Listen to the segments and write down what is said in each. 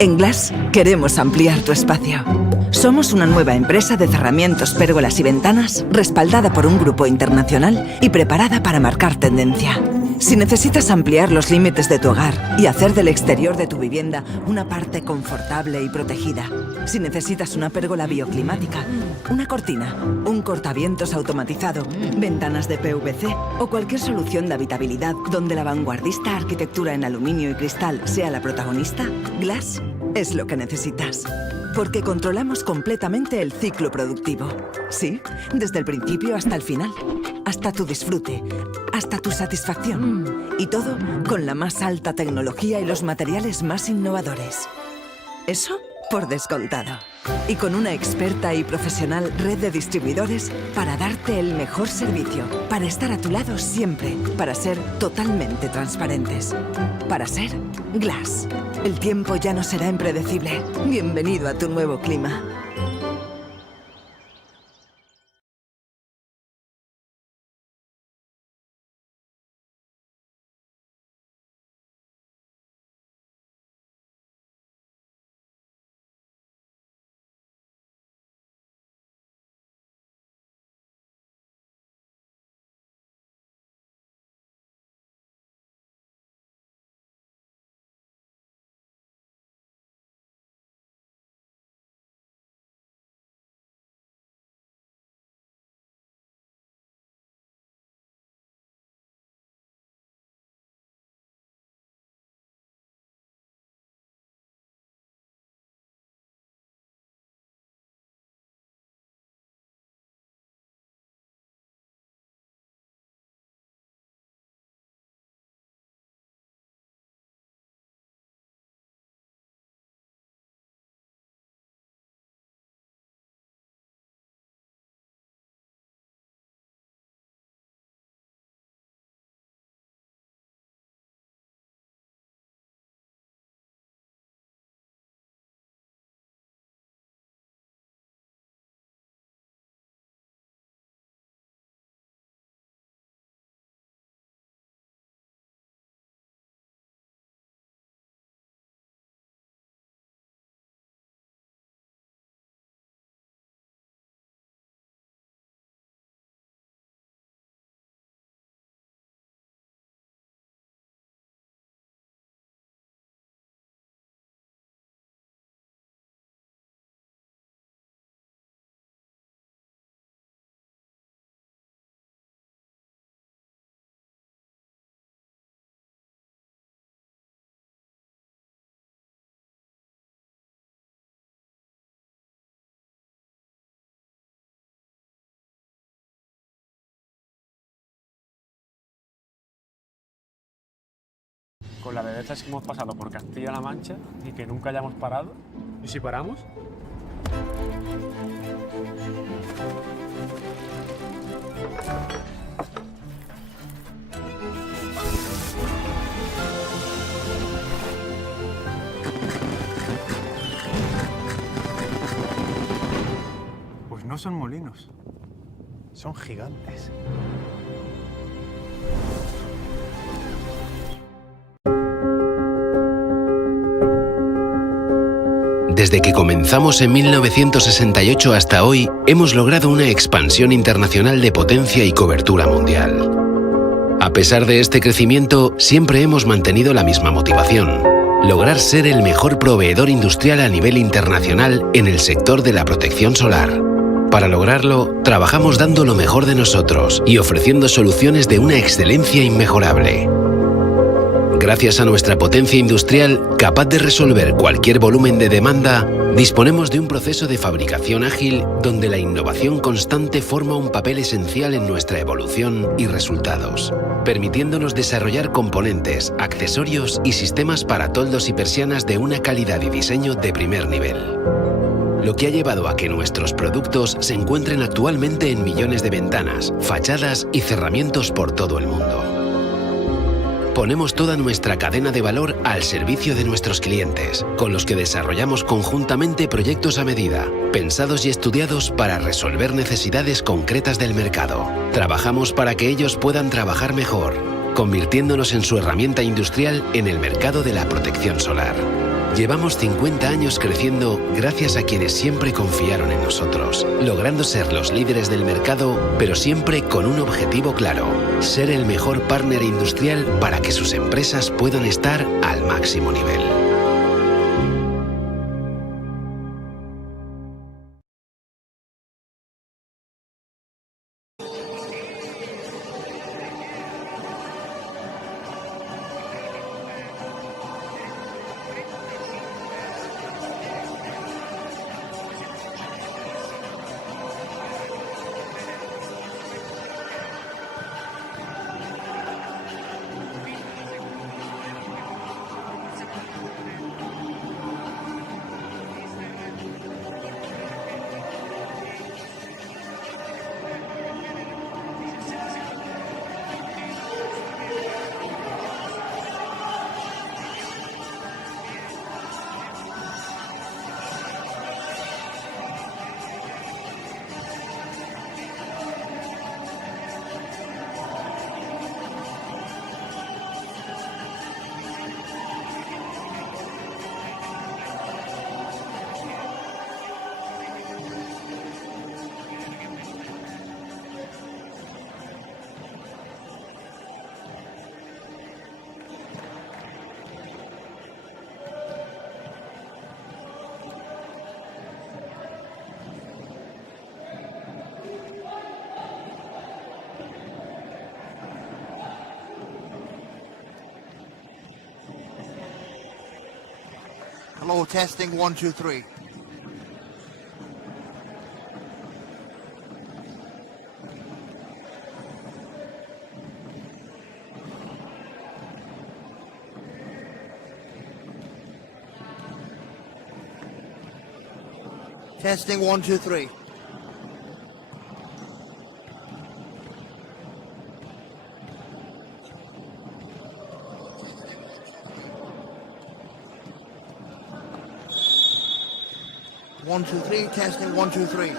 En Glass queremos ampliar tu espacio. Somos una nueva empresa de cerramientos, pérgolas y ventanas respaldada por un grupo internacional y preparada para marcar tendencia. Si necesitas ampliar los límites de tu hogar y hacer del exterior de tu vivienda una parte confortable y protegida, si necesitas una pérgola bioclimática, una cortina, un cortavientos automatizado, ventanas de PVC o cualquier solución de habitabilidad donde la vanguardista arquitectura en aluminio y cristal sea la protagonista, Glass es lo que necesitas. Porque controlamos completamente el ciclo productivo. Sí, desde el principio hasta el final. Hasta tu disfrute, hasta tu satisfacción. Y todo con la más alta tecnología y los materiales más innovadores. Eso por descontado. Y con una experta y profesional red de distribuidores para darte el mejor servicio, para estar a tu lado siempre, para ser totalmente transparentes. Para ser Glass. El tiempo ya no será impredecible. Bienvenido a tu nuevo clima. Con la de veces que hemos pasado por Castilla-La Mancha y que nunca hayamos parado. ¿Y si paramos? Pues no son molinos, son gigantes. Desde que comenzamos en 1968 hasta hoy, hemos logrado una expansión internacional de potencia y cobertura mundial. A pesar de este crecimiento, siempre hemos mantenido la misma motivación: lograr ser el mejor proveedor industrial a nivel internacional en el sector de la protección solar. Para lograrlo, trabajamos dando lo mejor de nosotros y ofreciendo soluciones de una excelencia inmejorable. Gracias a nuestra potencia industrial, capaz de resolver cualquier volumen de demanda, disponemos de un proceso de fabricación ágil donde la innovación constante forma un papel esencial en nuestra evolución y resultados, permitiéndonos desarrollar componentes, accesorios y sistemas para toldos y persianas de una calidad y diseño de primer nivel. Lo que ha llevado a que nuestros productos se encuentren actualmente en millones de ventanas, fachadas y cerramientos por todo el mundo. Ponemos toda nuestra cadena de valor al servicio de nuestros clientes, con los que desarrollamos conjuntamente proyectos a medida, pensados y estudiados para resolver necesidades concretas del mercado. Trabajamos para que ellos puedan trabajar mejor, convirtiéndonos en su herramienta industrial en el mercado de la protección solar. Llevamos 50 años creciendo gracias a quienes siempre confiaron en nosotros, logrando ser los líderes del mercado, pero siempre con un objetivo claro: ser el mejor partner industrial para que sus empresas puedan estar al máximo nivel. Hello, testing 1, 2, 3. Testing 1, 2, 3. One, two, three, testing 1, 2, 3.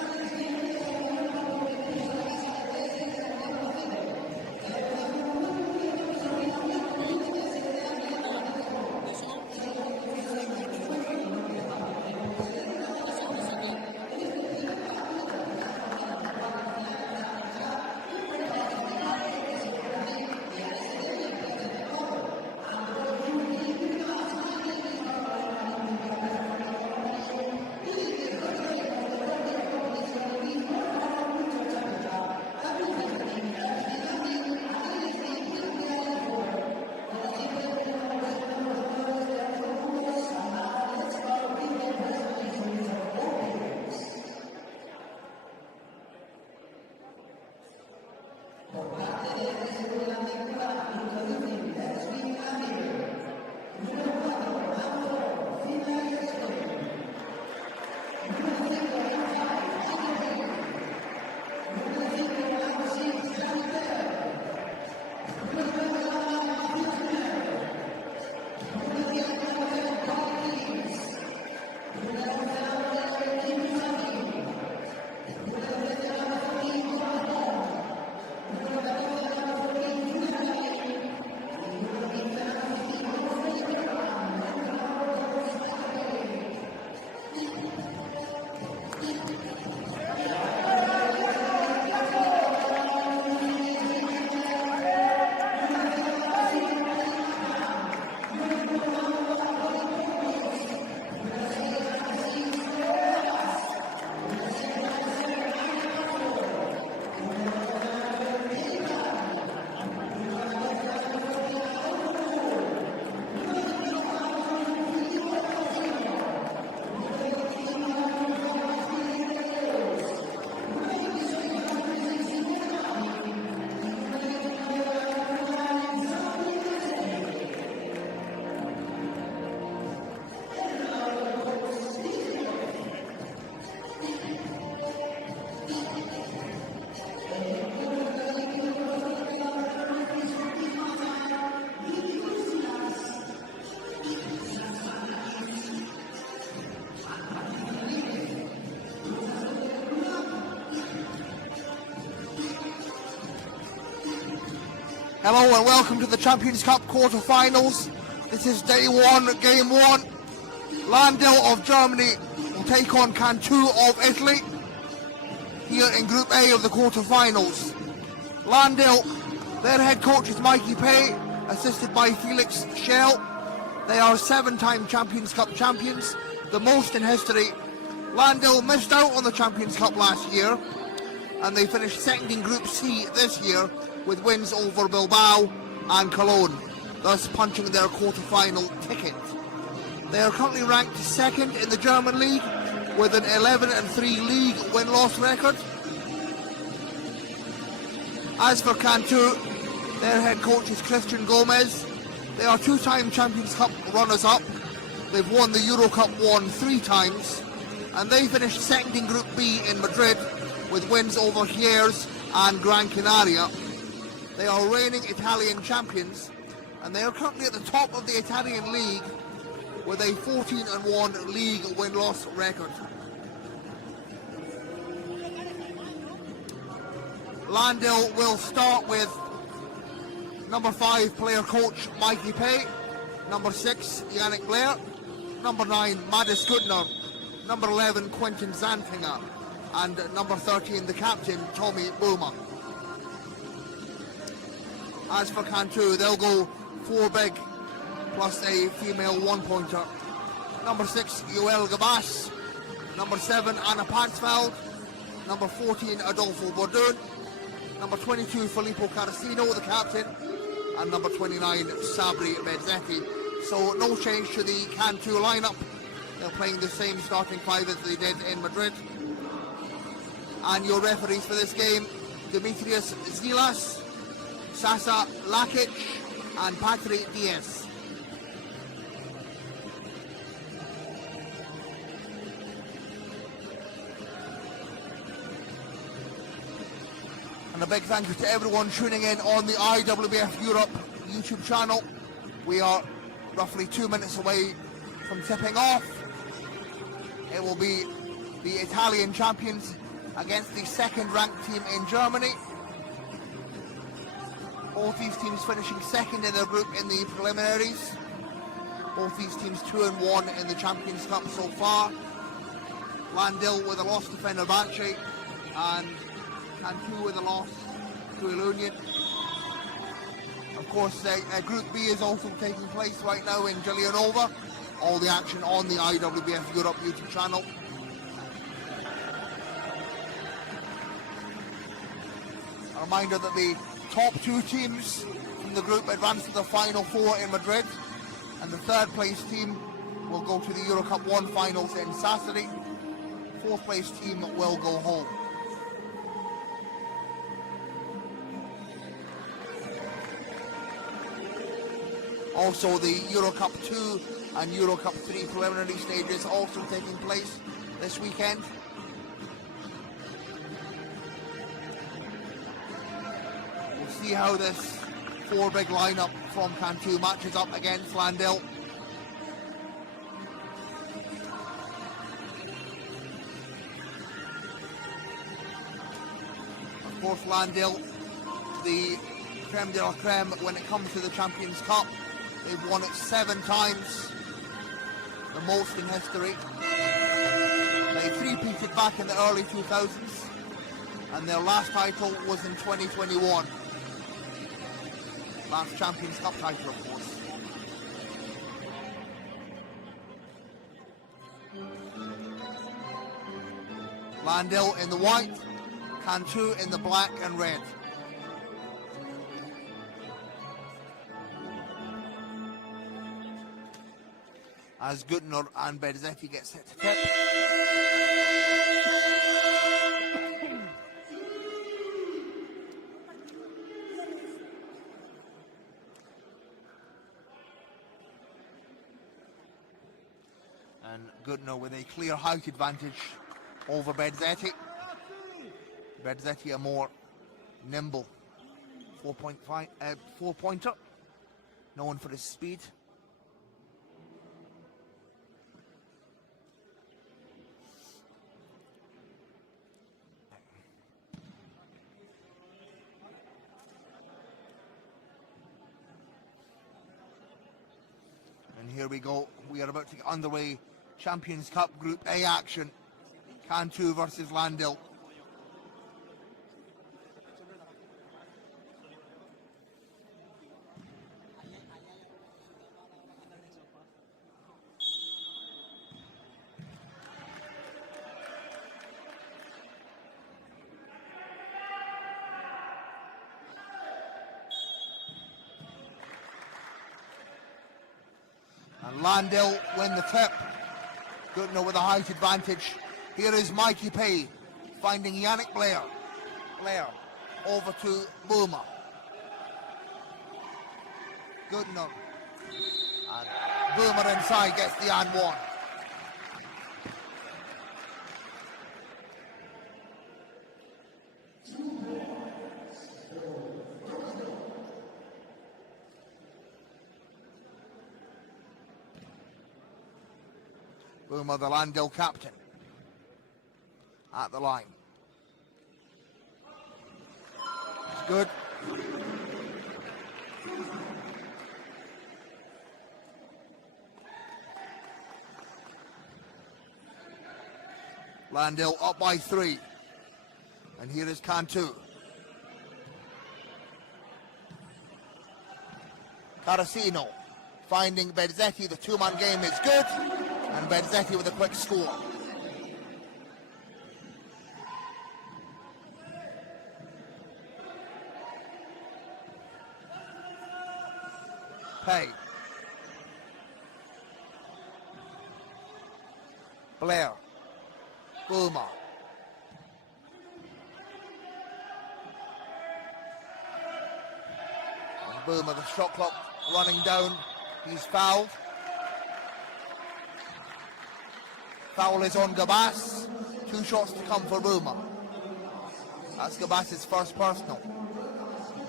Hello and welcome to the Champions Cup quarter-finals. This is day one, game one. LAHN-DILL of Germany will take on Cantú of Italy here in Group A of the quarterfinals. LAHN-DILL, their head coach is Mikey Pay, assisted by Felix Schell. They are 7-time Champions Cup champions, the most in history. LAHN-DILL missed out on the Champions Cup last year, and they finished second in Group C this year with wins over Bilbao and Cologne, thus punching their quarter-final ticket. They are currently ranked second in the German league with an 11-3 league win-loss record. As for Cantú, their head coach is Christian Gomez. They are 2-time Champions Cup runners-up. They've won the Euro Cup 3 times, and they finished second in Group B in Madrid with wins over Hierro and Gran Canaria. They are reigning Italian champions, and they are currently at the top of the Italian league with a 14-1 league win-loss record. LAHN-DILL will start with number 5 player coach Mikey Pay, number 6 Yannick Blair, number 9 Madis Gutner, number 11 Quentin Zantinger, and number 13 the captain Tommy Boomer. As for Cantú, they'll go 4 big plus a female 1-pointer. Number 6 Joel Gabas, number 7 Anna Patsfeld, number 14 Adolfo Bordun, number 22 Filippo Carasino, the captain, and number 29 Sabri Bezzetti. So no change to the Cantú lineup. They're playing the same starting 5 as they did in Madrid. And your referees for this game, Demetrius Zilas, Sasa Lakic, and Patri Diaz. And a big thank you to everyone tuning in on the IWBF Europe YouTube channel. We are roughly 2 minutes away from tipping off. It will be the Italian champions against the second-ranked team in Germany. Both these teams finishing second in their group in the preliminaries. Both these teams 2-1 in the Champions Cup so far. LAHN-DILL with a loss to Fenerbahce, and Cantú with a loss to Ilunion. Of course, Group B is also taking place right now in Giulianova. All the action on the IWBF Europe YouTube channel. A reminder that the top 2 teams from the group advance to the final 4 in Madrid, and the 3rd place team will go to the Euro Cup 1 finals in Sassari. 4th place team will go home. Also, the Euro Cup 2 and Euro Cup 3 preliminary stages also taking place this weekend. We'll see how this 4 big lineup from Cantú matches up against LAHN-DILL. Of course, LAHN-DILL, the creme de la creme when it comes to the Champions Cup. They've won it 7 times, the most in history. They 3-peated back in the early 2000s, and their last title was in 2021. Last Champions Cup title, of course. LAHN-DILL in the white, Cantú in the black and red. As Gutner and Bezzetti get set to tip. And Gutner with a clear height advantage over Bezzetti. Bezzetti a more nimble 4-pointer, known for his speed. And here we go. We are about to get underway Champions Cup Group A action. Cantú versus LAHN-DILL. And LAHN-DILL win the tip. Goodner with a height advantage. Here is Mikey Pay finding Yannick Blair. Blair over to Boomer. Goodner. And Boomer inside gets the and one. Boomer, the LAHN-DILL captain, at the line. It's good. LAHN-DILL up by 3. And here is Cantú. Carasino finding Bezzetti. The two-man game is good. And Bezzetti with a quick score. Pay. Blair. Boomer. And Boomer, the shot clock running down. He's fouled. Foul is on Gabas. 2 shots to come for Boomer. That's Gabas's first personal.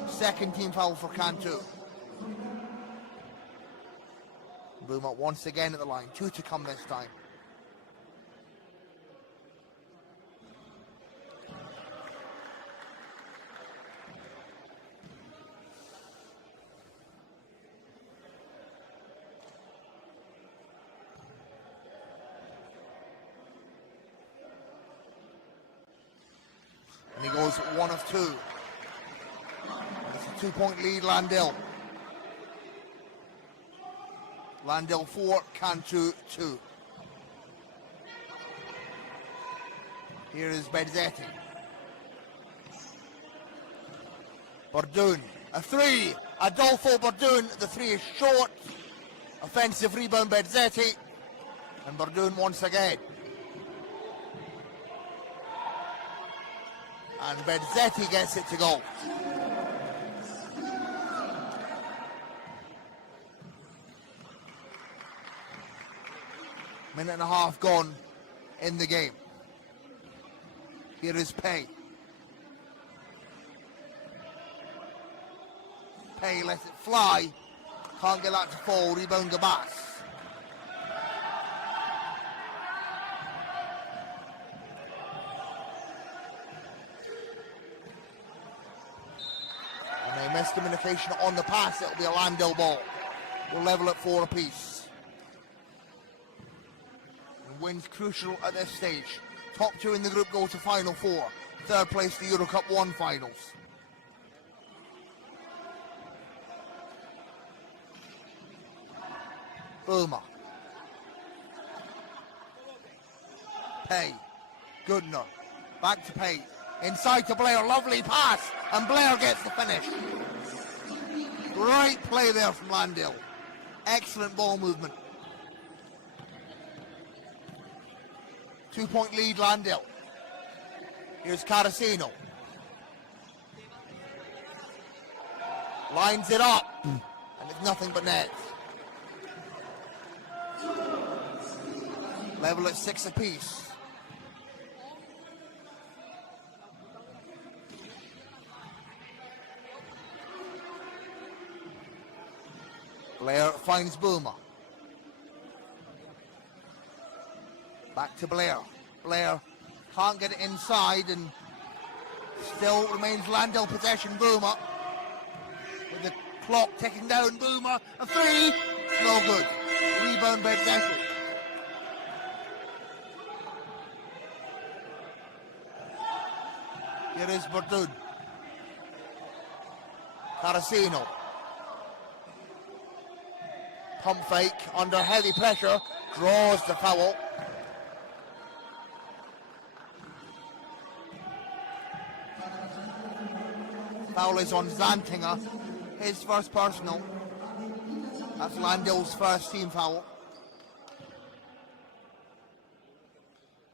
Second team foul for Cantú. Boomer once again at the line. 2 to come this time. And he goes 1 of 2. It's a 2-point lead, LAHN-DILL. LAHN-DILL 4, Cantú 2. Here is Bezzetti. Bordoon, a 3. Adolfo Bordoon, the 3 is short. Offensive rebound, Bezzetti. And Bordoon once again. And Bezzetti gets it to go. Minute and a half gone in the game. Here is Pay. Pay lets it fly. Can't get that to fall. Rebound Gabas. And a miscommunication on the pass. It'll be a LAHN-DILL ball. We'll level at 4 apiece. And wins crucial at this stage. Top 2 in the group go to Final 4. Third place to Euro Cup 1 finals. Boomer. Pay. Goodner. Back to Pay. Inside to Blair. Lovely pass. And Blair gets the finish. Great play there from LAHN-DILL. Excellent ball movement. 2-point lead, LAHN-DILL. Here's Carasino. Lines it up. And it's nothing but net. Level at 6 apiece. Blair finds Boomer. Back to Blair. Blair can't get it inside and still remains LAHN-DILL possession. Boomer with the clock ticking down. Boomer, a 3. No good. Rebound Bezzetti. Here is Verdun. Carasino. Pump fake under heavy pressure. Draws the foul. Foul is on Zantinger. His first personal. That's LAHN-DILL's first team foul.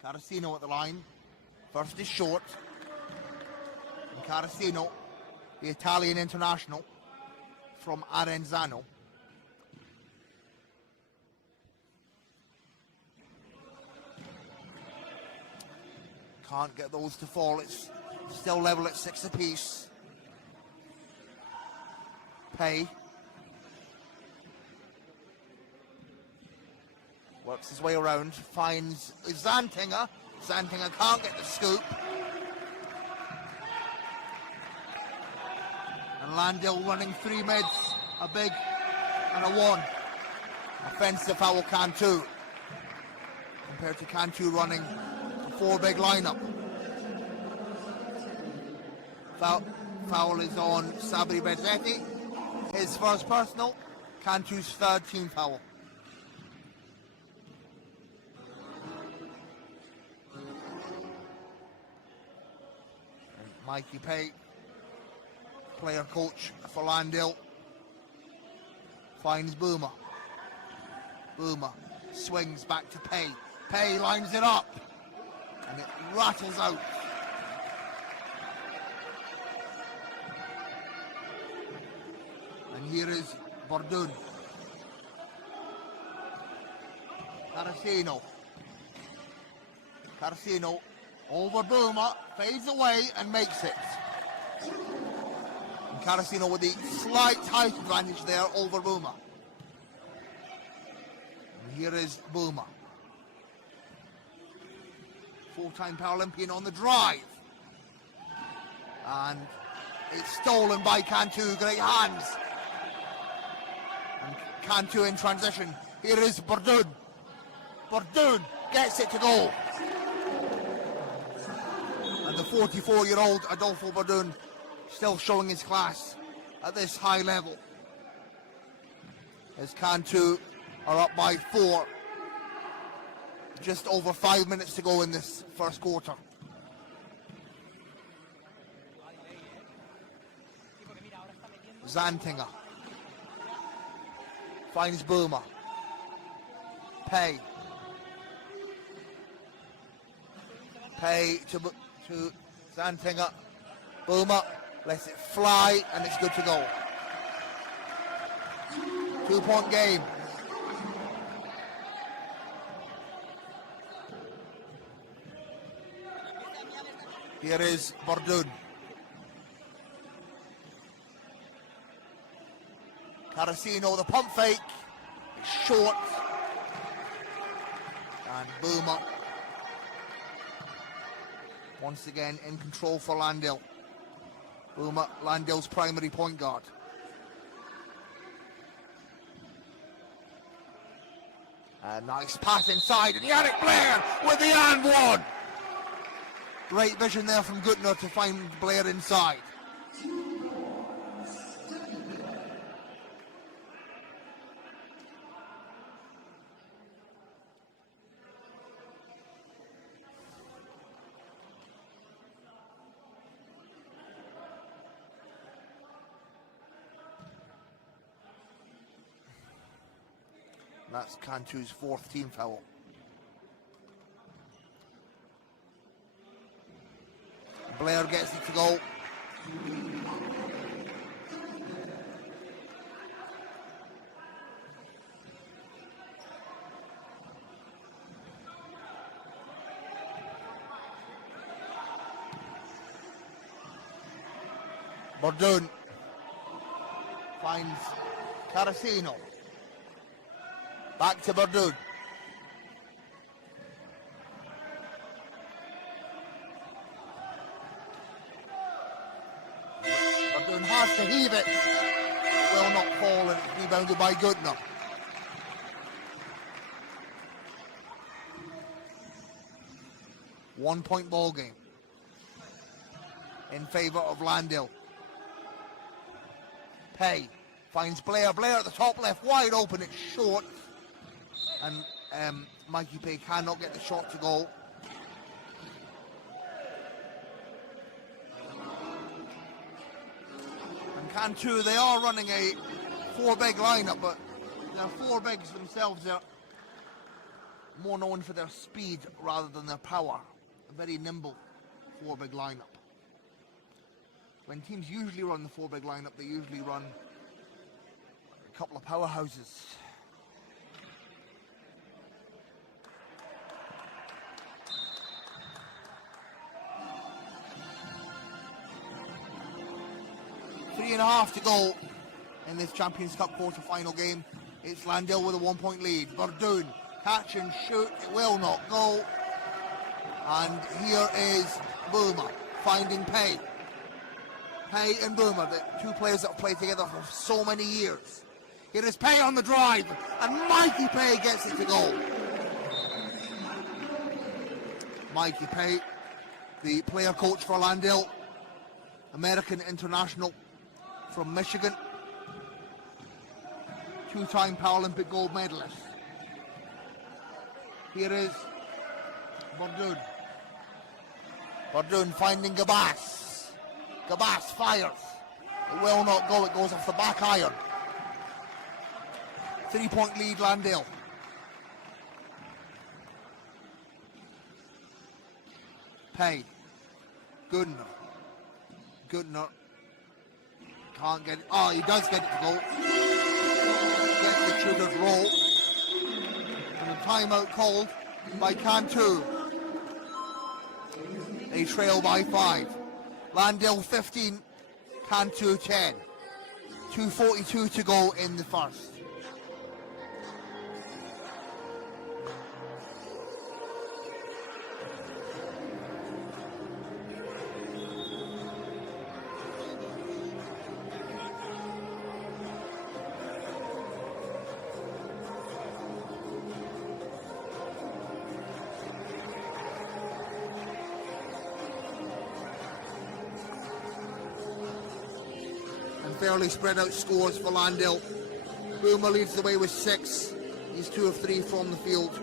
Carasino at the line. First is short. And Carasino, the Italian international from Arenzano. Can't get those to fall. It's still level at 6 apiece. Pay. Works his way around, finds Zantinger. Zantinger can't get the scoop. And LAHN-DILL running 3 mids, a big and a 1. Offensive foul Cantu. Compared to Cantu running a 4 big lineup. Foul is on Sabri Bezzetti. His first personal, Cantu's third team foul. Mikey Pay, player coach for LAHN-DILL, finds Boomer. Boomer swings back to Pay. Pay lines it up, and it rattles out. And here is Verdun. Carasino. Carasino over Boomer, fades away and makes it. And Carasino with the slight height advantage there over Boomer. And here is Boomer. Full-time Paralympian on the drive. And it's stolen by Cantu, great hands. And Cantu in transition. Here is Verdun. Verdun gets it to go. And the 44-year-old Adolfo Verdun still showing his class at this high level. As Cantu are up by 4. Just over 5 minutes to go in this first quarter. Zantinger finds Boomer. Pay. Pay to Zantinger. Boomer lets it fly and it's good to go. 2-point game. Here is Verdun. Carasino, the pump fake. It's short. And Boomer once again in control for LAHN-DILL. Boomer, LAHN-DILL's primary point guard. A nice pass inside, and Yannick Blair with the and one. Great vision there from Gutner to find Blair inside. That's Cantu's 4th team foul. Blair gets it to go. Verdun finds Carasino. Back to Verdun. Verdun has to heave it. Will not fall, and it's rebounded by Gutner. One-point ball game. in favour of Lahn-Dill. Pay finds Blair. Blair at the top left, wide open, it's short. And Mikey Pay cannot get the shot to go. And Cantu, they are running a 4-big lineup, but their 4 bigs themselves are more known for their speed rather than their power. A very nimble 4-big lineup. When teams usually run the 4-big lineup, they usually run a couple of powerhouses. Three and a half to go in this Champions Cup quarter-final game. It's Lahn-Dill with a 1-point lead. Bardoon, catch and shoot, it will not go. And here is Boomer finding Pay. Pay and Boomer, the 2 players that have played together for so many years. Here is Pay on the drive, and Mikey Pay gets it to go. Mikey Pay, the player coach for Lahn-Dill, American international from Michigan, 2-time Paralympic gold medalist. Here is Bardoon. Bardoon finding Gabas. Gabas fires. It will not go, it goes off the back iron. 3-point lead, Lahn-Dill. Pay. Goodner. Goodner. Can't get it. Oh, he does get it to go. Gets the shooter's roll. And a timeout called by Cantu. They trail by 5. Lahn-Dill 15, Cantu 10. 2:42 to go in the first. Fairly spread out scores for Lahn-Dill. Boomer leads the way with 6. He's 2 of 3 from the field.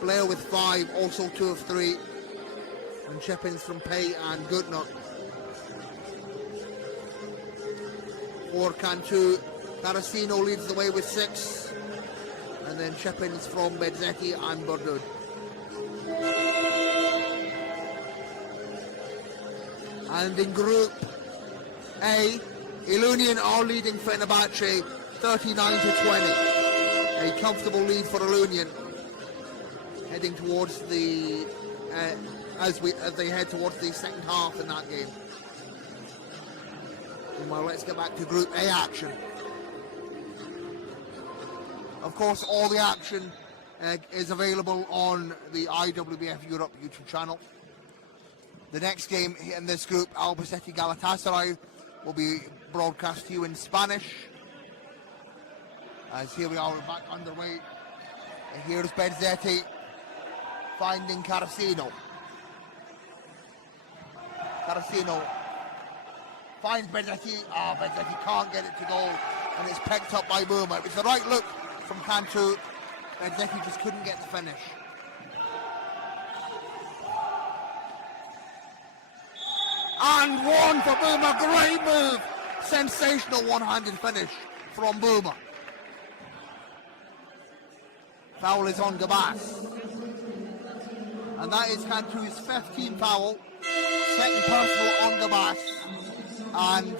Blair with 5, also 2 of 3. And chip-ins from Pay and Gutner. For Cantu, Carasino leads the way with 6. And then chip-ins from Bedzetti and Bardoon. And in Group A, Ilunion are leading Fenerbahce 39 to 20. A comfortable lead for Ilunion, heading towards the as they head towards the second half in that game. Well, let's get back to Group A action. Of course, all the action is available on the IWBF Europe YouTube channel. The next game in this group, Albacete Galatasaray, will be broadcast to you in Spanish. As here we are, we're back underway. And here's Bedzetti finding Carasino. Carasino finds Bedzetti. Bedzetti can't get it to go, and it's picked up by Boomer. It's the right look from Cantu. Bedzetti just couldn't get the finish. And 1 for Boomer, great move! Sensational one-handed finish from Boomer. Foul is on Gabas. And that is Cantu's 15th foul. Second personal on Gabas. And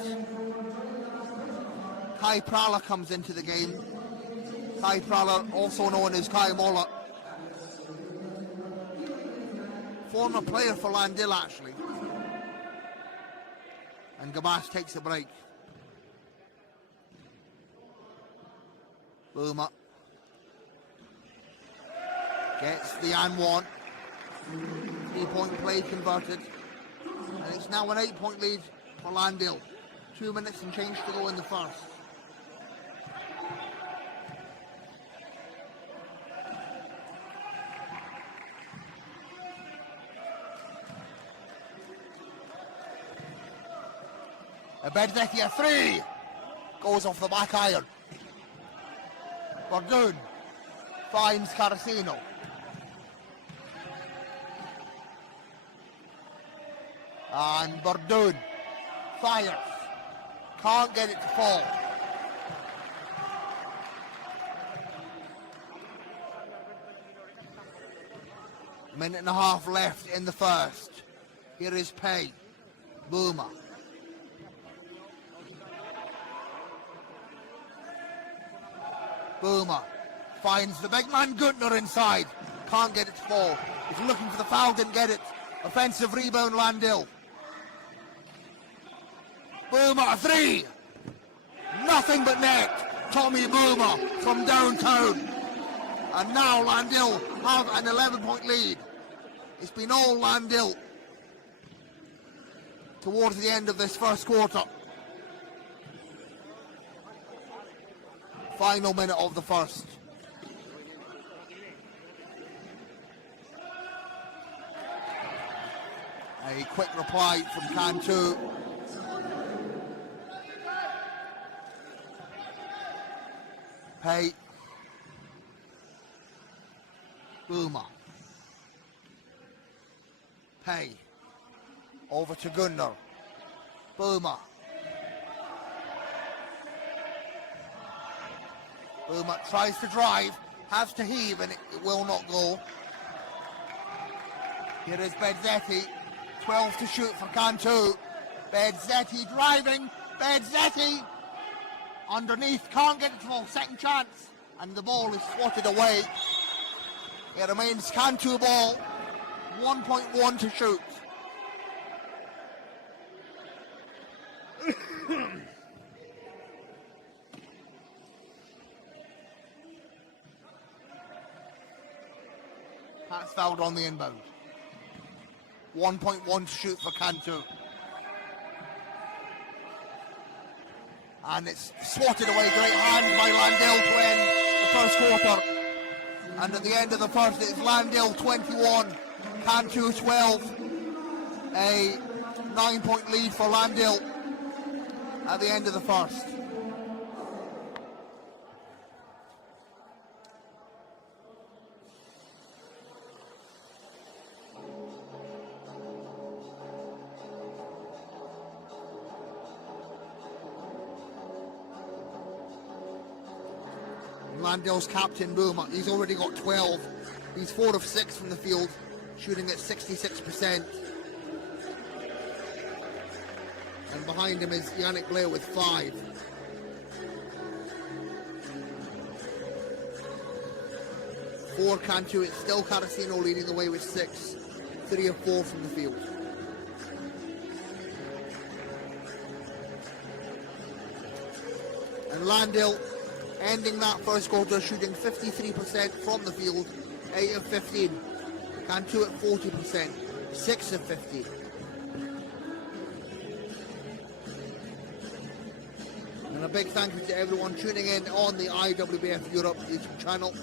Kai Prala comes into the game. Kai Prala, also known as Kai Moller. Former player for Lahn-Dill, actually. And Gabas takes a break. Boomer gets the and 1. 3-point play converted. And it's now an 8-point lead for Lahn-Dill. 2 minutes and change to go in the first. BRIANTEA84 goes off the back iron. Verdun finds Carasino. And Verdun fires. Can't get it to fall. Minute and a half left in the first. Here is Pay. Boomer. Boomer finds the big man Guntner inside. Can't get it to fall. He's looking for the foul, didn't get it. Offensive rebound, LAHN-DILL. Boomer, 3. Nothing but net. Tommy Boomer from downtown. And now LAHN-DILL have an 11-point lead. It's been all LAHN-DILL towards the end of this first quarter. Final minute of the first. A quick reply from Cantú. Pay. Boomer. Pay. Over to Guntner. Boomer. Boomer tries to drive, has to heave, and it will not go. Here is Bedzetti. 12 to shoot for Cantú. Bedzetti driving. Bedzetti underneath, can't get it to fall. Second chance, and the ball is swatted away. It remains Cantú ball. 1.1 to shoot. That's fouled on the inbound. 1.1 to shoot for Cantú. And it's swatted away. Great hands by LAHN-DILL to end the first quarter. And at the end of the first, it's LAHN-DILL 21, Cantú 12. A 9-point lead for LAHN-DILL at the end of the first. LAHN-DILL's captain Boomer, he's already got 12. He's 4 of 6 from the field, shooting at 66%. And behind him is Yannick Blair with 5. For Cantú, it's still Carasino leading the way with 6. 3 of 4 from the field. And LAHN-DILL ending that first quarter shooting 53% from the field, 8 of 15. Cantú at 40%, 6 of 50. And a big thank you to everyone tuning in on the IWBF Europe YouTube channel.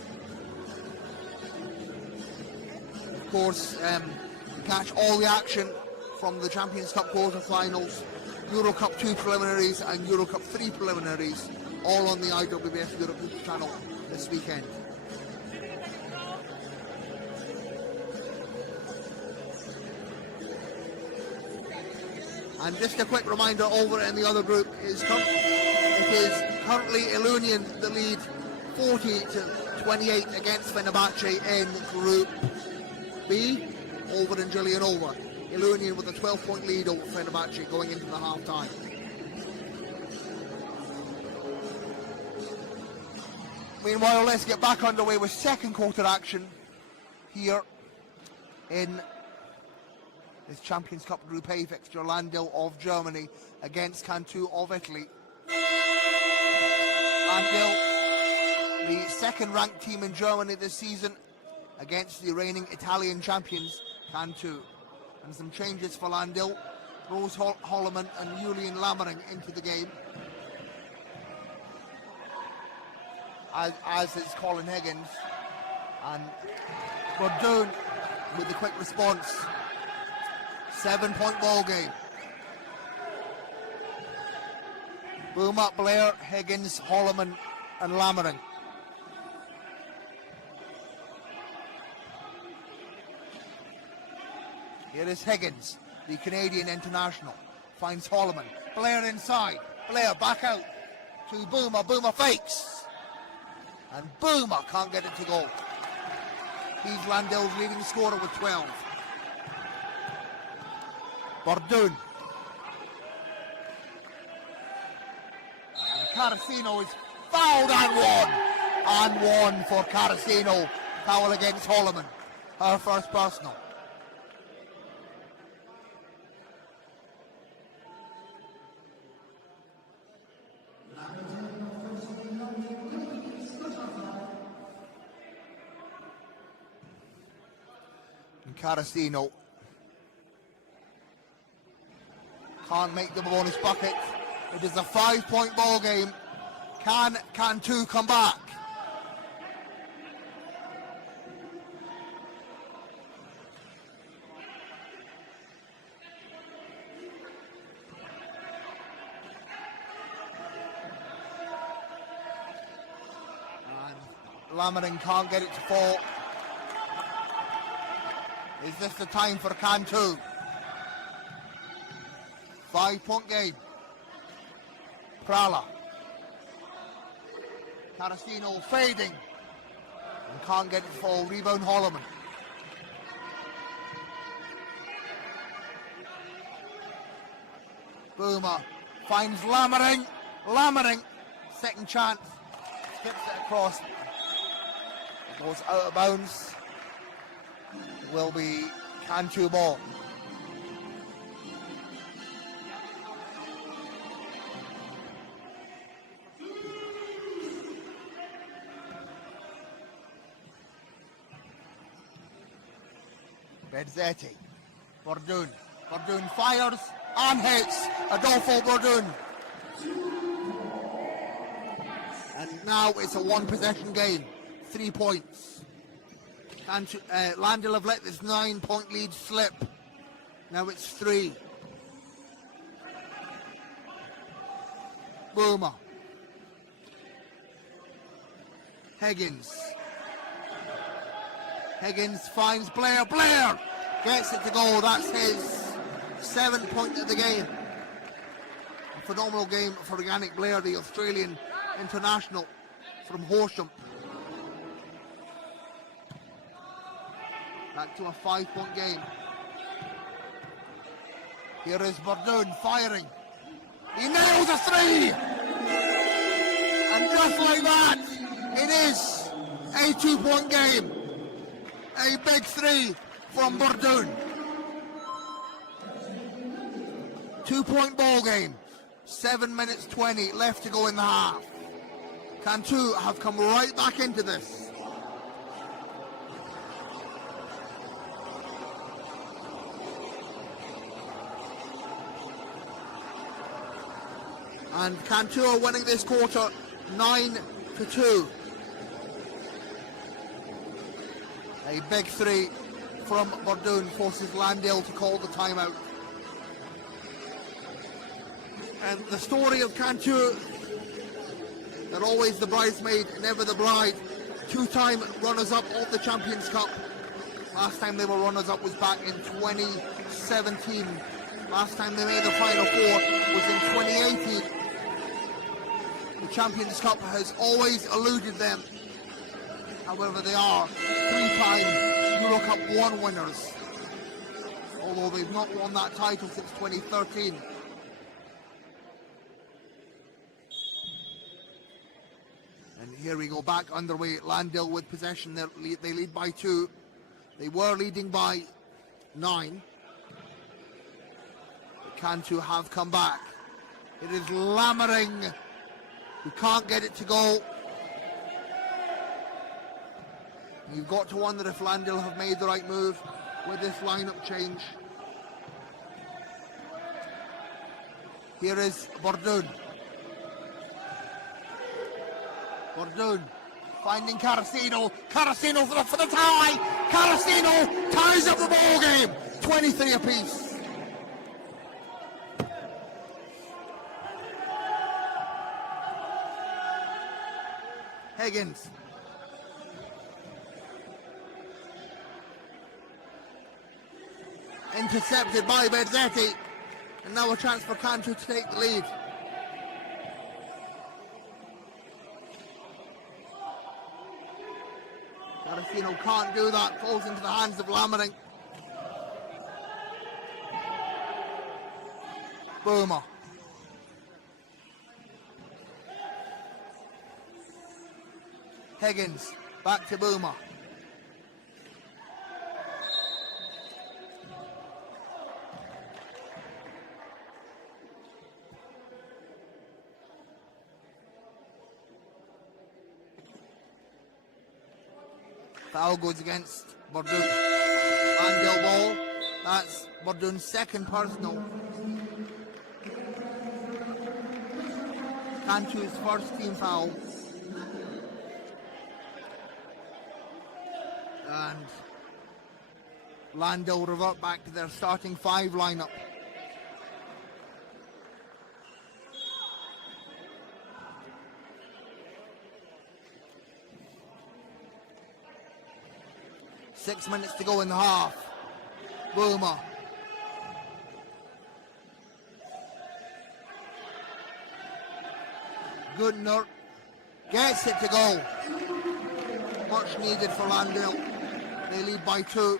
Of course, you catch all the action from the Champions Cup quarter-finals, Euro Cup 2 preliminaries and Euro Cup 3 preliminaries, all on the IWBF Europe YouTube channel this weekend. And just a quick reminder, over in the other group it is currently Ilunion the lead, 40-28 against Fenerbahce in Group B, over in Giulianova. Ilunion with a 12-point lead over Fenerbahce going into the half-time. Meanwhile, let's get back underway with second quarter action here in this Champions Cup Group A fixture. LAHN-DILL of Germany against Cantú of Italy. LAHN-DILL, the second-ranked team in Germany this season, against the reigning Italian champions, Cantú. And some changes for LAHN-DILL. Rose Holloman and Julian Lammering into the game. As is Colin Higgins, and Verdun with the quick response. 7-point ball game. Boomer, Blair, Higgins, Holloman and Lammering. Here is Higgins, the Canadian international. Finds Holloman. Blair inside. Blair back out to Boomer. Boomer fakes. And Boomer can't get it to go. He's Lahn-Dill's leading scorer with 12. Bordoon. And Carasino is fouled and won. And one for Carasino. Foul against Holloman. Her first personal. Carasino can't make the bonus bucket. It is a 5-point ball game. Can Cantú come back? And Lammering can't get it to fall. Is this the time for Cantú? 5-point game. Prala. Carasino fading. And can't get it to fall. Rebound Holloman. Boomer finds Lammering. Lammering. Second chance. Skips it across. It goes out of bounds. Will be Cantú ball. Bezzetti. Bordoon. Bordoon fires and hits. Adolfo Bordoon. And now it's a one-possession game. 3 points. Lahn-Dill have let this 9-point lead slip. Now it's 3. Boomer. Higgins. Higgins finds Blair. Blair gets it to go. That's his 7th point of the game. A phenomenal game for Yannick Blair, the Australian international from Horsham. Back to a 5-point game. Here is Bordoon firing. He nails a 3! And just like that, it is a 2-point game. A big 3 from Bordoon. 2-point ball game. 7 minutes 20 left to go in the half. Cantú have come right back into this. And Cantú are winning this quarter 9-2. A big 3 from Bordoon forces Lahn-Dill to call the timeout. And the story of Cantú, they're always the bridesmaid, never the bride. 2-time runners-up of the Champions Cup. Last time they were runners-up was back in 2017. Last time they made the Final Four was in 2018. The Champions Cup has always eluded them. However, they are 3-time Euro Cup 1 winners, although they've not won that title since 2013. And here we go, back underway. Lahn-Dill with possession. They lead by 2. They were leading by 9. But Cantú have come back. It is Lammering who can't get it to go. You've got to wonder if Lahn-Dill have made the right move with this lineup change. Here is Bordoon. Bordoon finding Carasino. Carasino for the tie. Carasino ties up the ball game. 23 apiece. Higgins. Intercepted by Bezzetti. And now a chance for Cantu to take the lead. Garasino can't do that, falls into the hands of Lammering. Boomer. Higgins, back to Boomer. Foul goes against Bordoon. Landale ball. That's Bordoon's second personal. Cantu's first team foul. And Landale revert back to their starting 5 lineup. Six minutes to go in the half. Boomer. Goodner gets it to go. Much needed for Landale. They lead by 2.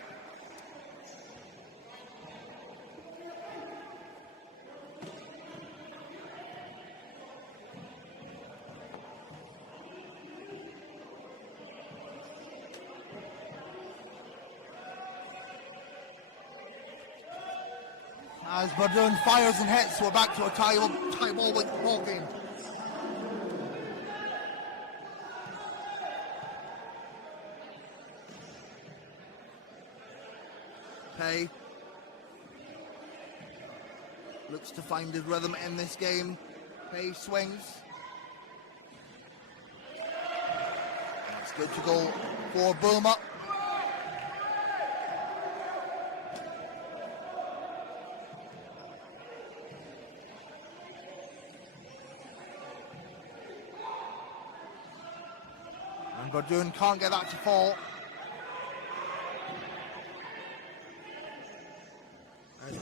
As Bordoon fires and hits, we're back to a tie ball game. Pay looks to find his rhythm in this game. Pay swings. That's good to go for Boomer. And Bordoon can't get that to fall.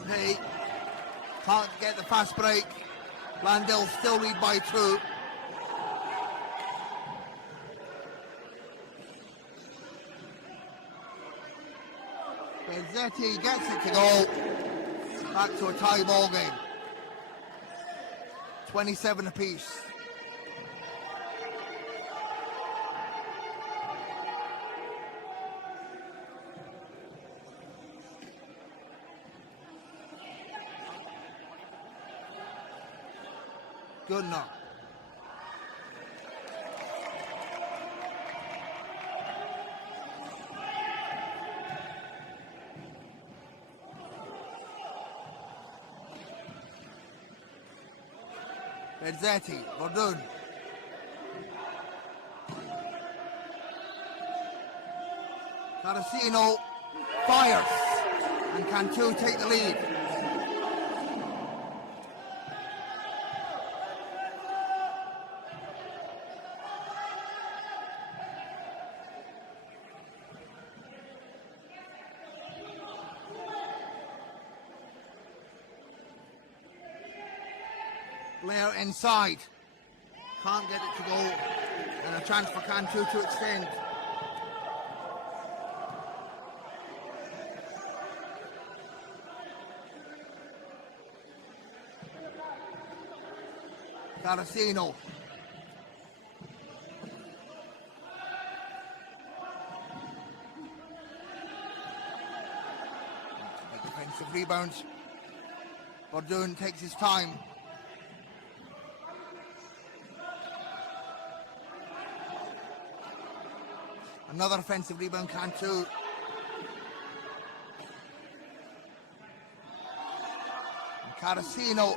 Pay can't get the fast break. Landale still lead by 2. Bezzetti gets it to go. Back to a tie ball game. 27 apiece. Goodner. Bezzetti, Bordoon. Carasino fires. And Cantu take the lead. Blair inside. Can't get it to go. And a chance for Cantu to extend. Carasino. Defensive rebounds. Bordoon takes his time. Another offensive rebound, Cantu. Carasino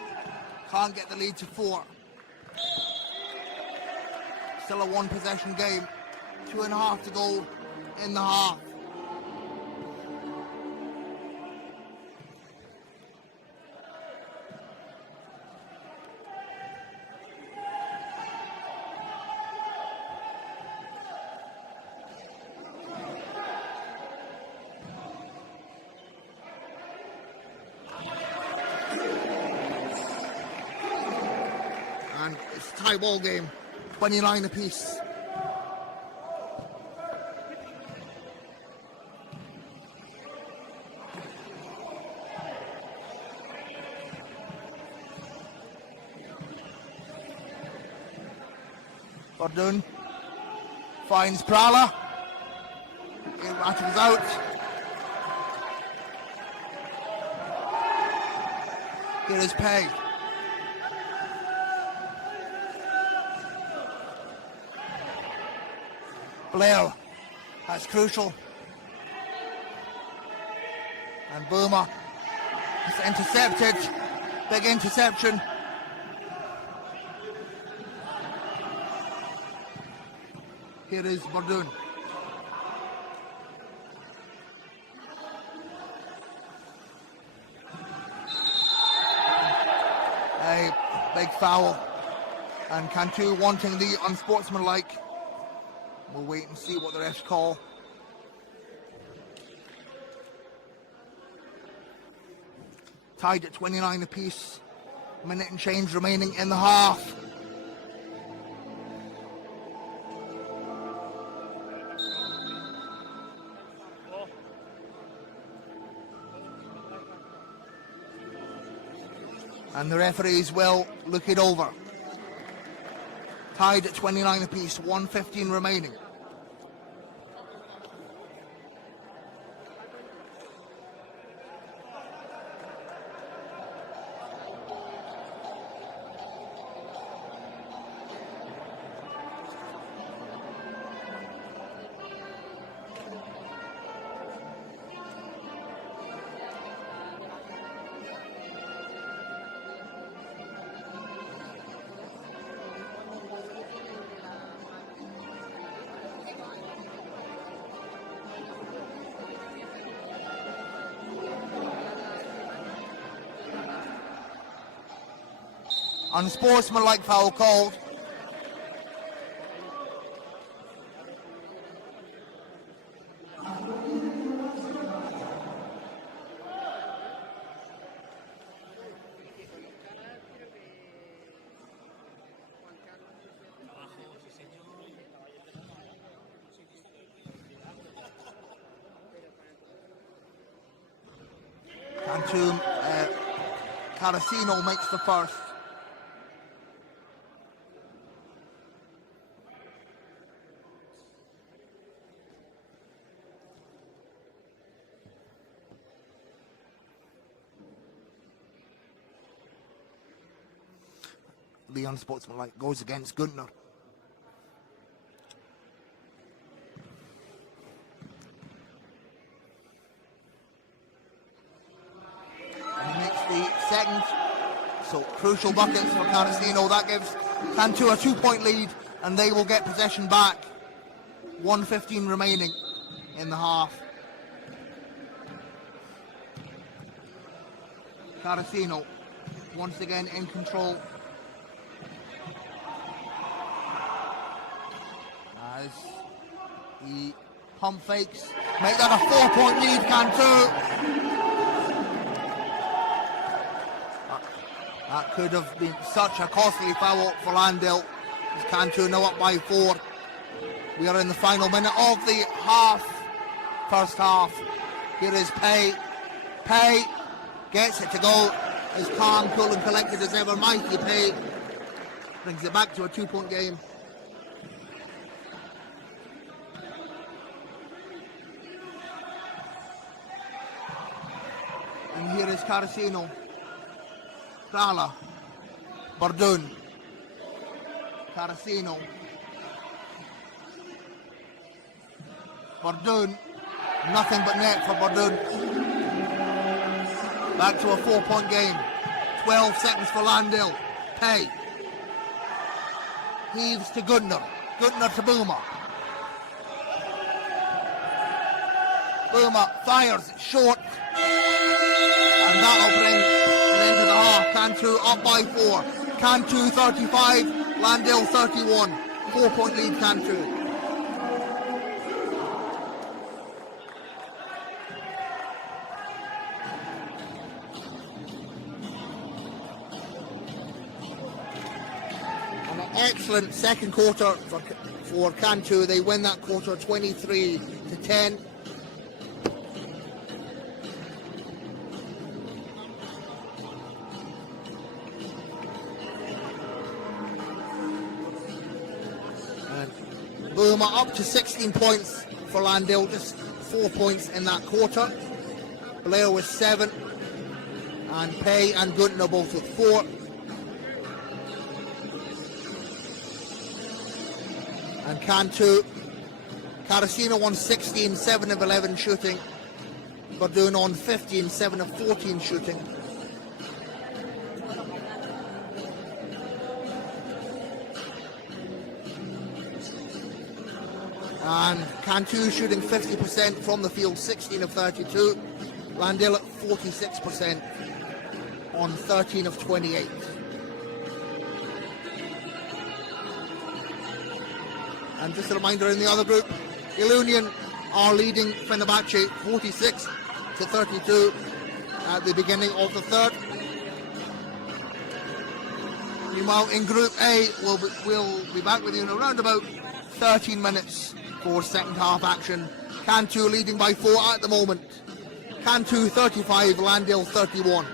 can't get the lead to 4. Still a 1-possession game. 2.5 to go in the half. and it's a tie ball game, 29 apiece. Bardun finds Prala. It rattles out. Here is Pay. Blair, that's crucial. And Boomer is intercepted. Big interception. Here is Bardun. A big foul. And Cantu wanting the unsportsmanlike. We'll wait and see what the refs call. Tied at 29 apiece. Minute and change remaining in the half. And the referees will look it over. Tied at 29 apiece, 1:15 remaining. Unsportsmanlike foul called. Cantu, Carasino makes the first. The unsportsmanlike goes against Guntner. And he makes the second. So crucial buckets for Carasino. That gives Cantu a 2-point lead and they will get possession back. 1:15 remaining in the half. Carasino once again in control. As he pump fakes, make that a 4-point lead, Cantu. That could have been such a costly foul for LAHN-DILL. As Cantu now up by 4. We are in the final minute of the first half. Here is Pay. Pay gets it to go as calm, cool and collected as ever. Mikey Pay brings it back to a 2-point game. And here is Carasino. Prala. Bardun. Carasino. Bardun. Nothing but net for Bardun. Back to a 4-point game. 12 seconds for LAHN-DILL. Pay. Heaves to Guntner. Guntner to Boomer. Boomer fires short. And that'll bring an end to the half. Cantu up by 4. Cantu 35, LAHN-DILL 31. 4-point lead Cantu. excellent second quarter for Cantú. They win that quarter 23-10. Boom up to 16 points for LAHN-DILL, just 4 points in that quarter. Blair with 7, and Pay and Gunton both with 4. And Cantú, Carasino on 16, 7 of 11 shooting. Bardoon on 15, 7 of 14 shooting. And Cantú shooting 50% from the field, 16 of 32. LAHN-DILL at 46% on 13 of 28. And just a reminder, in the other group, Ilunion are leading Fenerbahce 46-32 at the beginning of the third. Meanwhile, in Group A, we'll be back with you in around about 13 minutes for second half action. Cantú leading by 4 at the moment. Cantú 35, LAHN-DILL 31.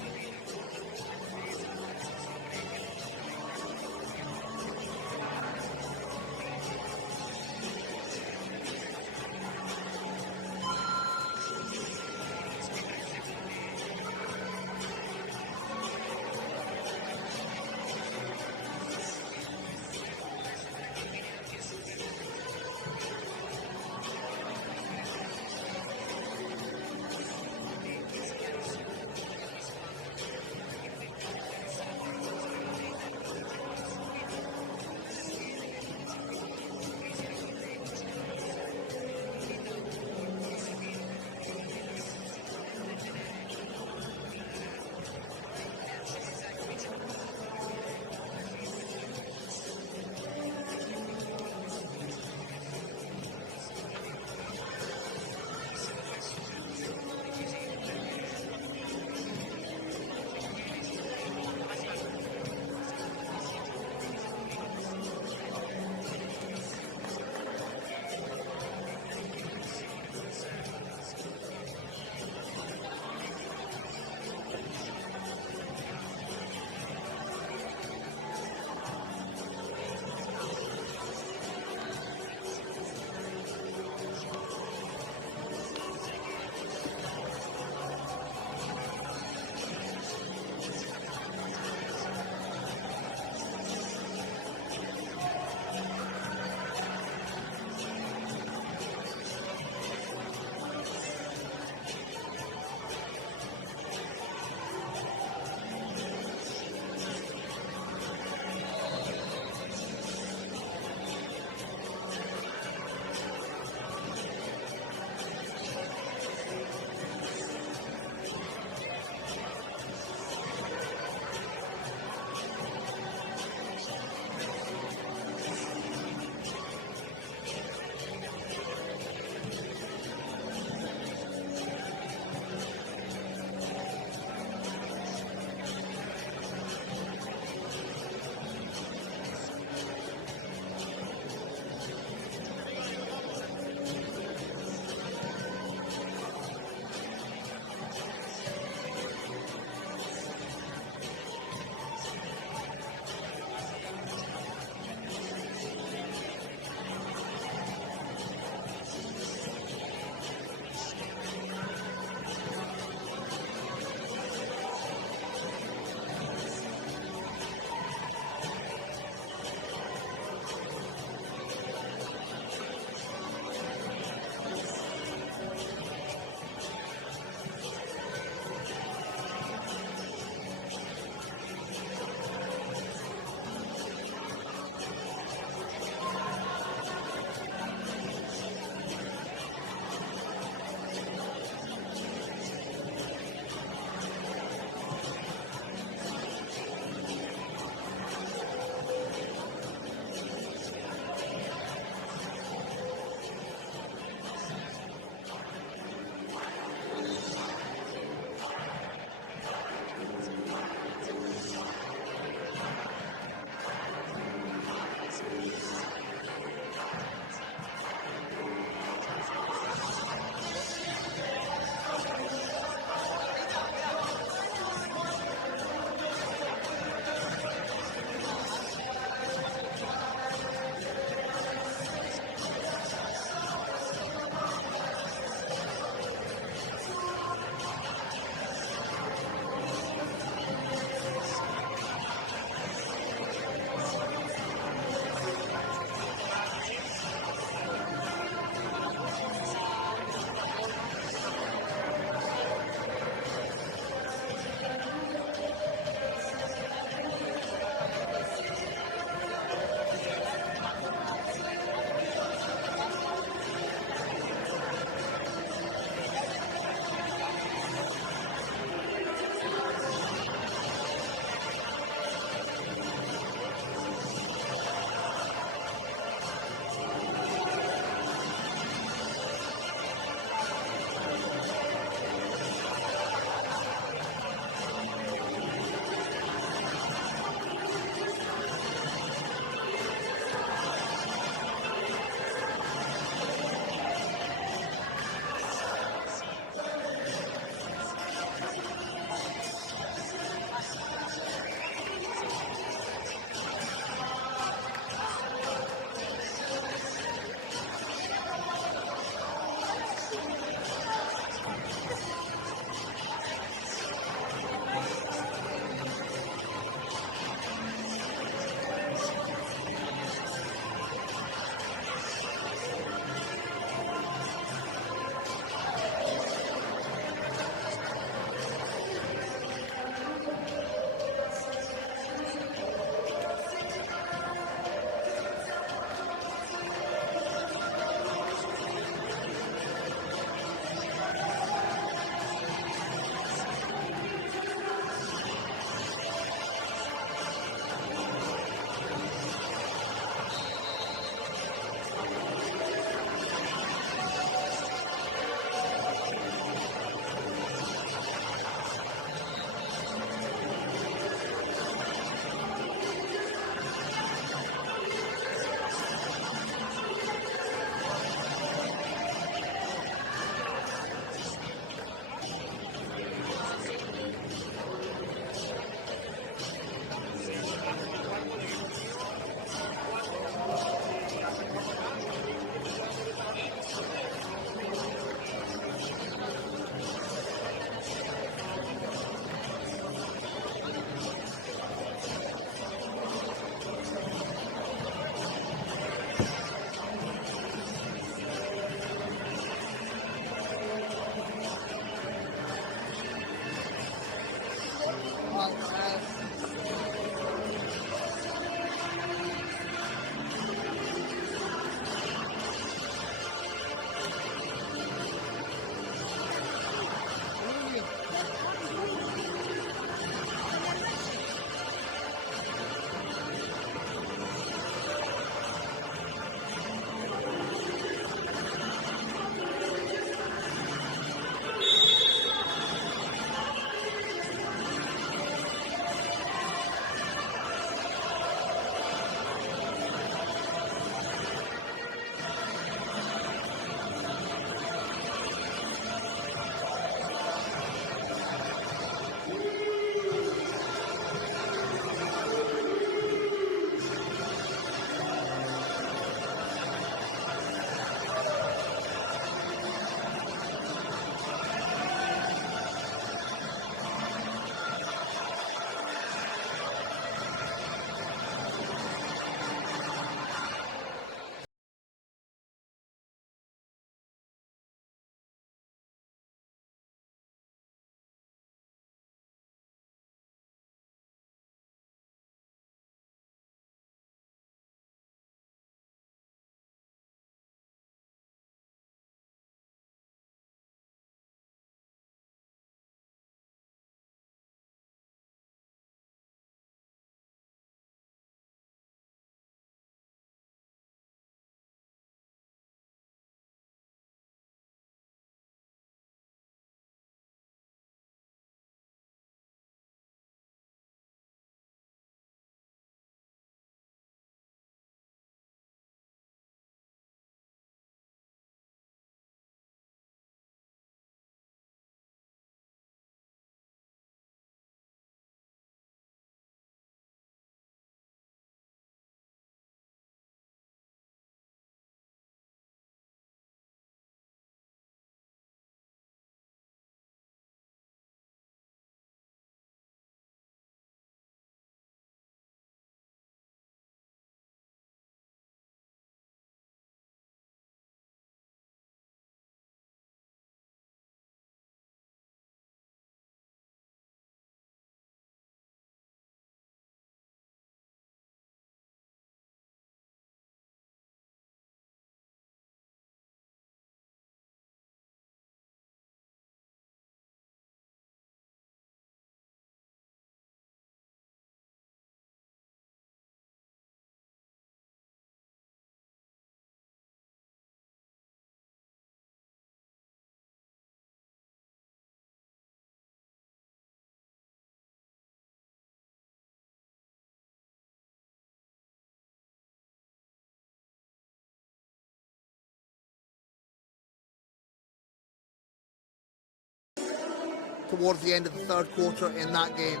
towards the end of the third quarter in that game.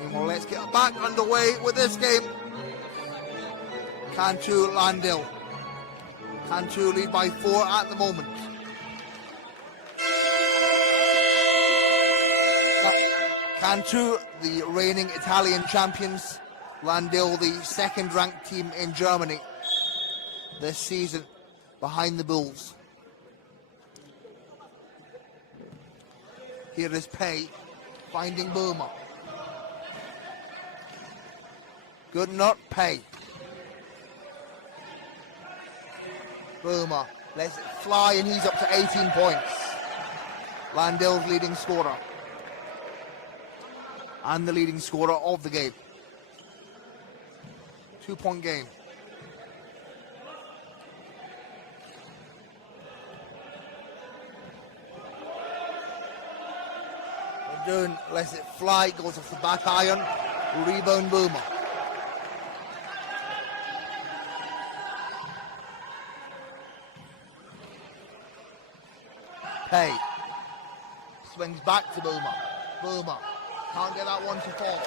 Meanwhile, let's get back underway with this game. Cantú LAHN-DILL. Cantú lead by 4 at the moment. Cantú, the reigning Italian champions. LAHN-DILL, the second-ranked team in Germany this season, behind the Bulls. Here is Pei finding Burma. Good nut, Pei. Burma lets it fly and he's up to 18 points. LAHN-DILL's leading scorer. And the leading scorer of the game. 2-point game. Dune lets it fly, goes off the back iron. Rebound Burma. Pei swings back to Burma. Burma can't get that one to fall.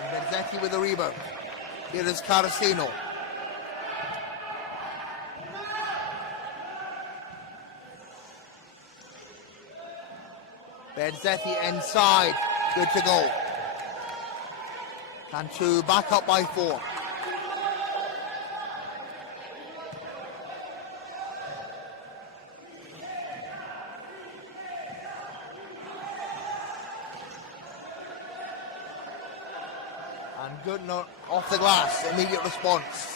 And Bezzecchi with the rebound. Here is Carasino. Bezzecchi inside. Good to go. Cantú back up by 4. And Goodner off the glass, immediate response.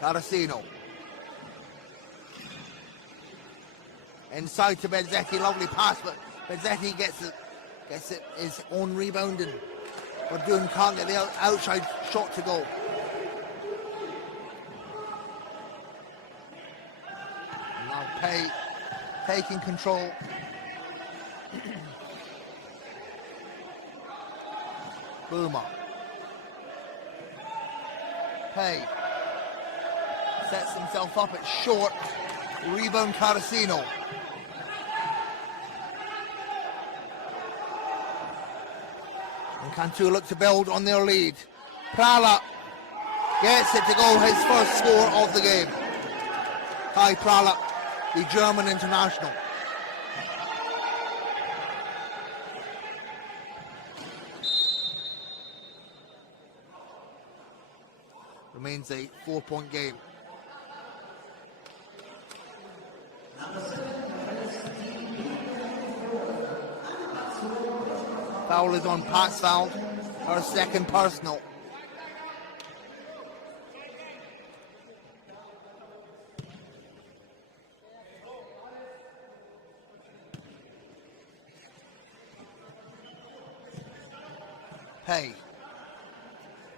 Carasino. Inside to Bezzecchi, lovely pass, but Bezzecchi gets it his own rebounding. But Dune can't get the outside shot to go. And now Pei taking control. Burma. Pei sets himself up at short. Rebound Carasino. And Cantú look to build on their lead. Prala gets it to go, his first score of the game. Kai Prala, the German international. Remains a 4-point game. Foul is on Pat's foul, her second personal. Pei.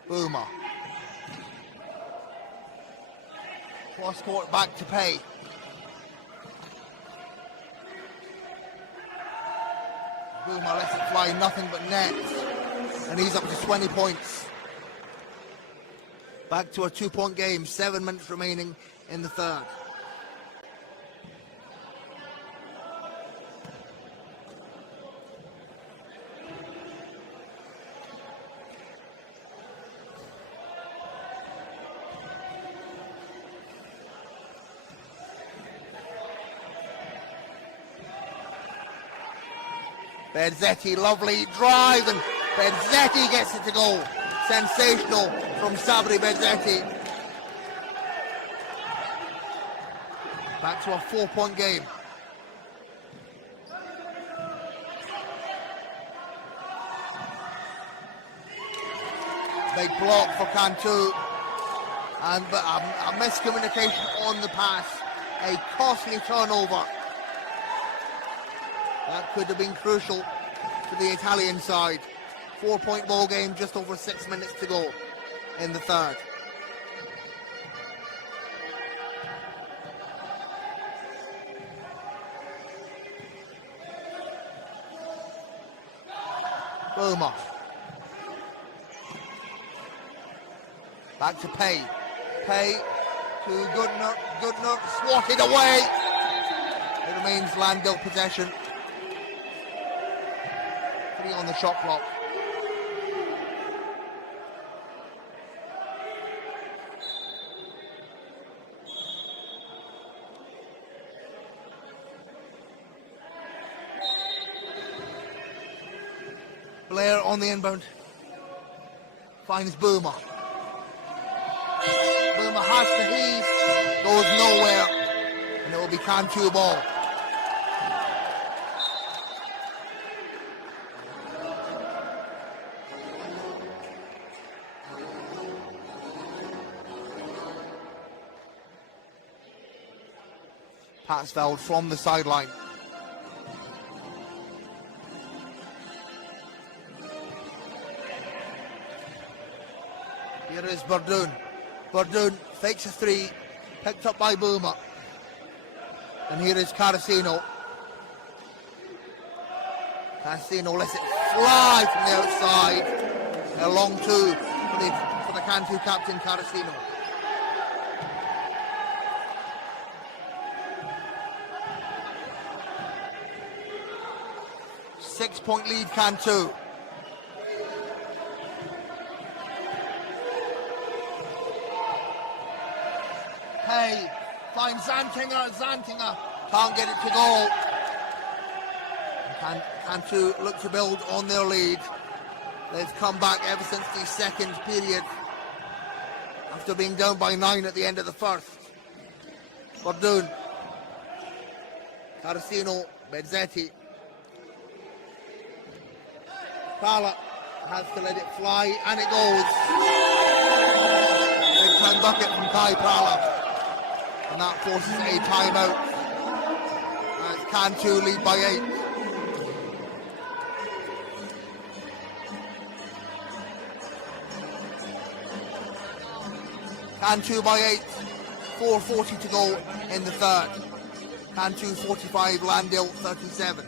Burma. Cross court back to Pei. Burma lets it fly, nothing but net. And he's up to 20 points. Back to a 2-point game, 7 minutes remaining in the third. Bezzecchi, lovely drive, and Bezzecchi gets it to go. Sensational from Sabri Bezzecchi. Back to a 4-point game. Big block for Cantú. And a miscommunication on the pass. A costly turnover. That could have been crucial to the Italian side. 4-point ball game, just over 6 minutes to go in the third. Boomer. Back to Pay. Pay to Goodner. Goodner swatted away. It remains Lahn-Dill possession. 3 on the shot clock. Blair on the inbound. Finds Boomer. Boomer has to heave. Goes nowhere. And it will be Cantu ball. Pass fouled from the sideline. Here is Bardoon. Bardoon fakes a 3, picked up by Boomer. And here is Carasino. Carasino lets it fly from the outside. A long 2 for the Cantu captain, Carasino. Six-point lead, Cantu. Hey, finds Zantinger. Zantinger can't get it to go. Cantu look to build on their lead. They've come back ever since the second period, after being down by 9 at the end of the first. Bardoon. Carasino, Bezzetti. Pala has to let it fly, and it goes. Big time bucket from Kai Pala. And that forces a timeout. As Cantu lead by 8. Cantu by 8. 4:40 to go in the third. Cantu 45, Lahn-Dill 37.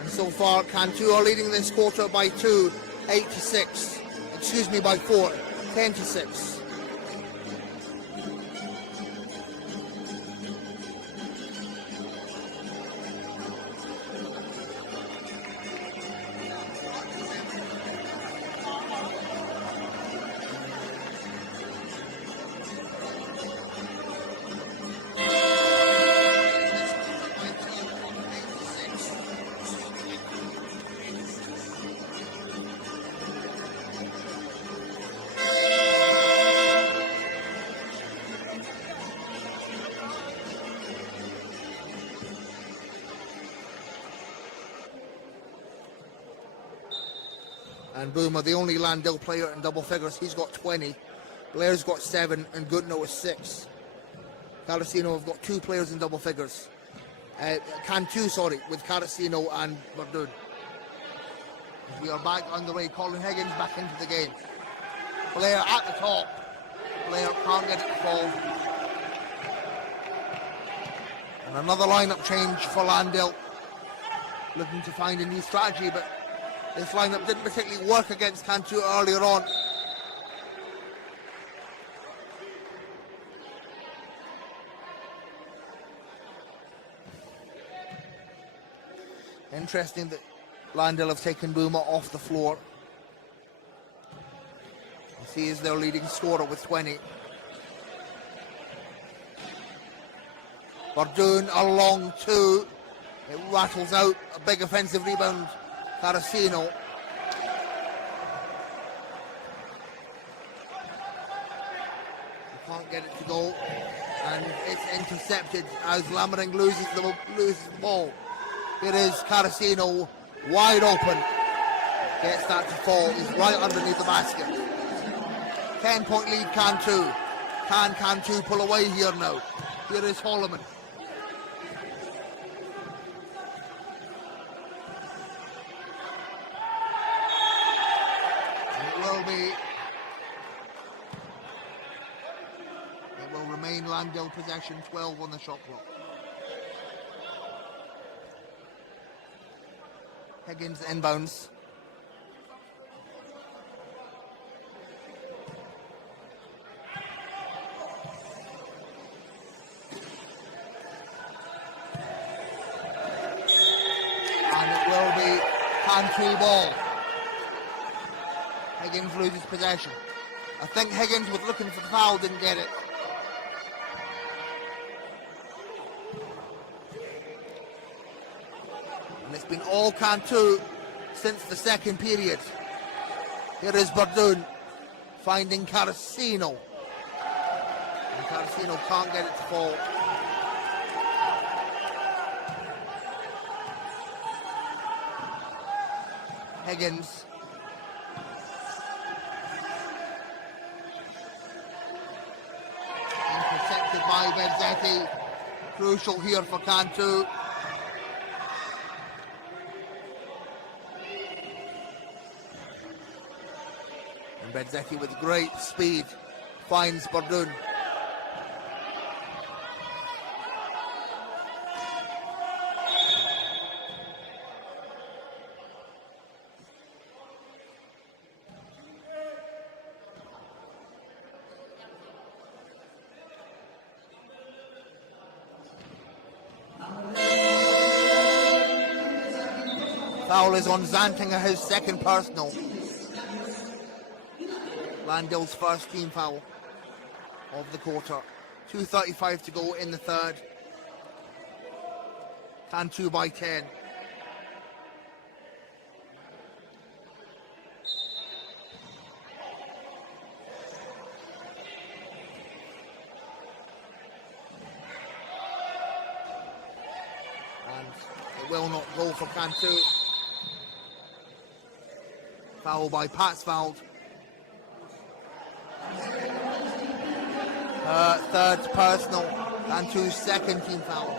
And so far, Cantu are leading this quarter by 2. 8-6, excuse me, by 4, 10-6. And Boomer, the only Lahn-Dill player in double figures, he's got 20. Blair's got 7, and Goodnow is 6. Carasino have got 2 players in double figures. Cantu, sorry, with Carasino and Bardoon. We are back on the way. Colin Higgins back into the game. Blair at the top. Blair can't get it to fall. And another lineup change for Lahn-Dill. Looking to find a new strategy, but this lineup didn't particularly work against Cantu earlier on. Interesting that Lahn-Dill have taken Boomer off the floor. He is their leading scorer with 20. Bardoon a long 2. It rattles out a big offensive rebound. Carasino. He can't get it to go, and it's intercepted as Lammering loses the ball. Here is Carasino, wide open. Gets that to fall. He's right underneath the basket. 10-point lead, Cantu. Can Cantu pull away here now? Here is Holloman. It will remain LAHN-DILL possession, 12 on the shot clock. Higgins inbounds. And it will be Cantu ball. Higgins loses possession. I think Higgins was looking for the foul, didn't get it. And it's been all Cantu since the second period. Here is Bardoon finding Carcino. And Carcino can't get it to fall. Higgins. Intercepted by Bezzetti. Crucial here for Cantu. And Bezzetti with great speed finds Bardoon. Foul is on Zantinger, his second personal. LAHN-DILL's first team foul of the quarter. 2:35 to go in the third. Cantu by 10. And it will not go for Cantu. Foul by Patsfeld. Third personal, Cantu's second team foul.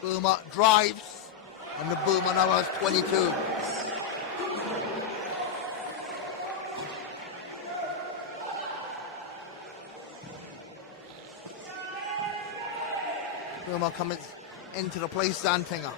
Boomer drives, and the Boomer now has 22. Boomer comes in to replace Zantinger.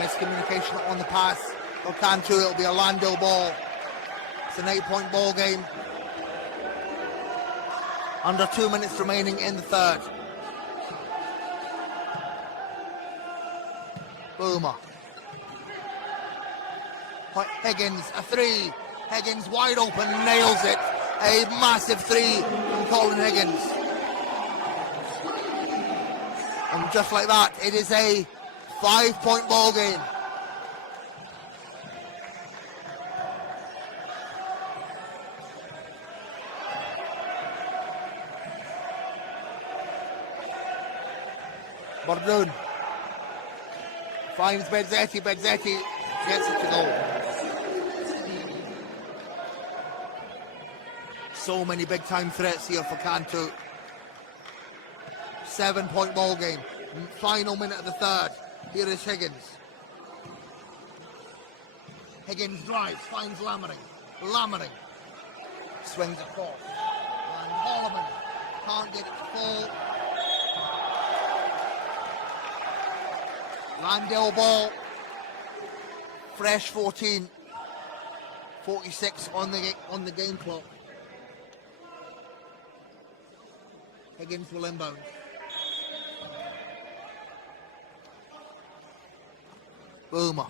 Miscommunication on the pass for Cantu. It'll be a LAHN-DILL ball. It's an 8-point ball game. Under 2 minutes remaining in the third. Boomer. Higgins, a three. Higgins wide open, nails it. A massive three from Colin Higgins. And just like that, it is a 5-point ball game. Bardoon finds Bezzetti. Bezzetti gets it to go. So many big time threats here for Cantu. 7-point ball game. Final minute of the third. Here is Higgins. Higgins drives, finds Lammering. Lammering swings across. And Holloman can't get it to fall. LAHN-DILL ball. Fresh 14. 46 on the game clock. Higgins will inbound. Boomer.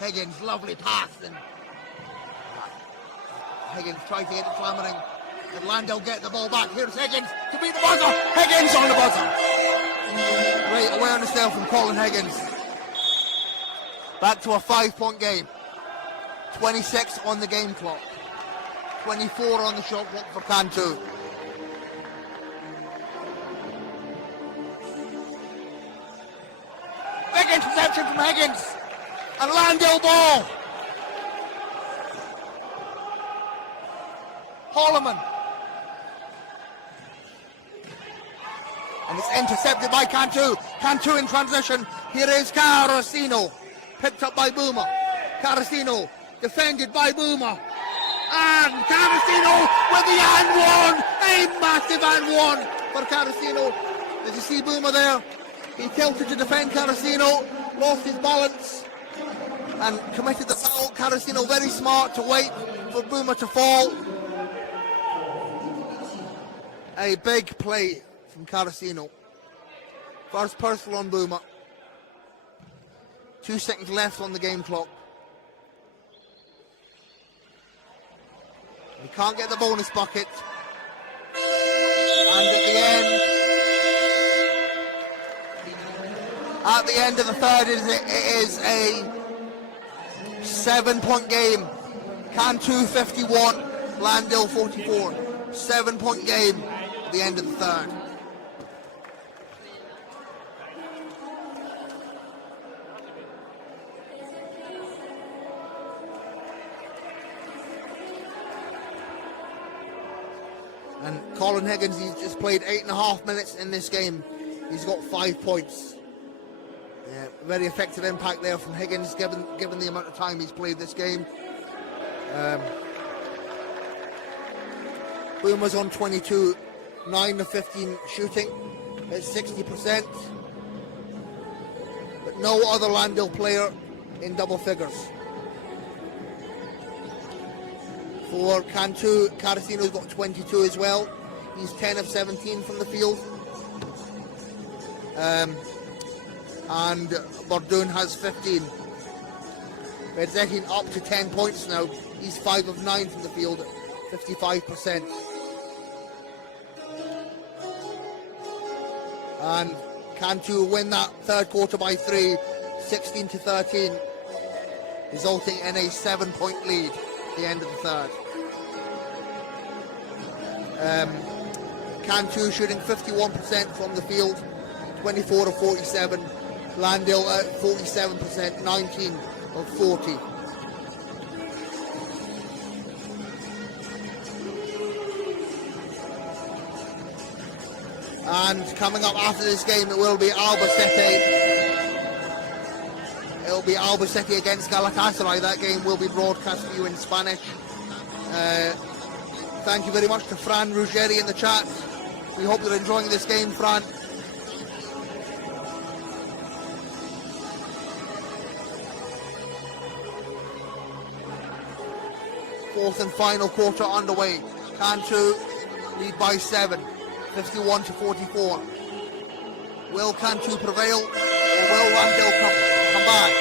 Higgins, lovely pass, and Higgins tries to get it clambering. And Lahn-Dill get the ball back. Here's Higgins to beat the buzzer. Higgins on the buzzer. Great awareness there from Colin Higgins. Back to a 5-point game. 26 on the game clock. 24 on the shot clock for Cantu. Big interception from Higgins. And Lahn-Dill ball. Holloman. And it's intercepted by Cantu. Cantu in transition. Here is Carrasino. Picked up by Boomer. Carrasino defended by Boomer. And Carrasino with the and one. A massive and one for Carrasino. Did you see Boomer there? He tilted to defend Carrasino. Lost his balance. And committed the foul. Carrasino very smart to wait for Boomer to fall. A big play from Carrasino. First personal on Boomer. 2 seconds left on the game clock. He can't get the bonus bucket. And at the end of the third, it is a 7-point game. Cantu 51, Lahn-Dill 44. 7-point game at the end of the third. And Colin Higgins, he's just played 8.5 minutes in this game. He's got 5 points. Very effective impact there from Higgins, given the amount of time he's played this game. Boomer's on 22, 9 of 15 shooting at 60%. But no other Lahn-Dill player in double figures. For Cantu, Carrasino's got 22 as well. He's 10 of 17 from the field. And Bordoon has 15. Berzekin up to 10 points now. He's 5 of 9 from the field, 55%. And Cantu win that third quarter by 3, 16-13, resulting in a 7-point lead at the end of the third. Cantu shooting 51% from the field, 24 of 47. Lahn-Dill at 47%, 19 of 40. And coming up after this game, it will be Albacete. It'll be Albacete against Galatasaray. That game will be broadcast for you in Spanish. Thank you very much to Fran Ruggeri in the chat. We hope you're enjoying this game, Fran. Fourth and final quarter underway. Cantu lead by 7, 51-44. Will Cantu prevail, or will Lahn-Dill come back?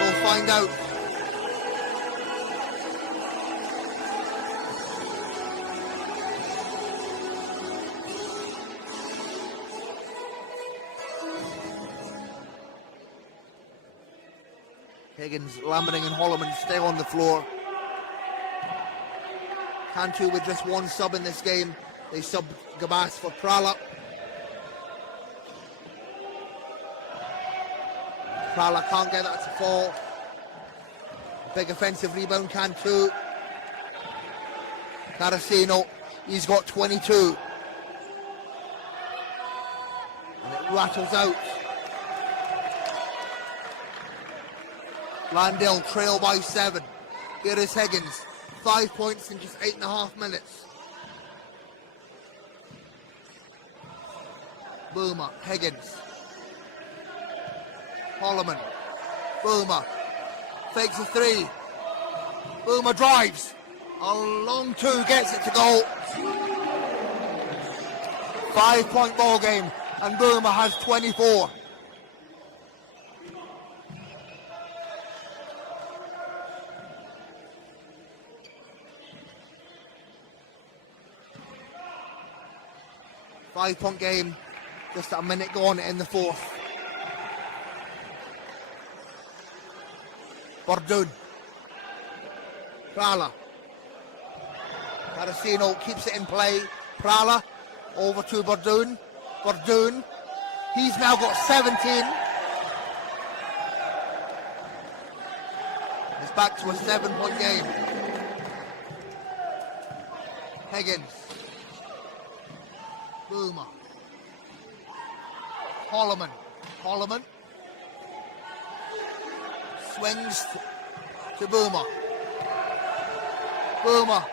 We'll find out. Higgins, Lamberting and Holloman stay on the floor. Cantu with just one sub in this game. They sub Gabas for Prala. Prala can't get that to fall. Big offensive rebound, Cantu. Carrasino, he's got 22. And it rattles out. Lahn-Dill trail by 7. Here is Higgins. 5 points in just 8.5 minutes. Boomer, Higgins. Holloman. Boomer. Fakes a 3. Boomer drives. A long 2, gets it to go. 5-point ball game, and Boomer has 24. 5-point game. Just a minute gone in the fourth. Bordoon. Prala. Carasino keeps it in play. Prala over to Bordoon. Bordoon. He's now got 17. It's back to a 7-point game. Higgins. Boomer. Holloman. Holloman. Swings to Boomer. Boomer.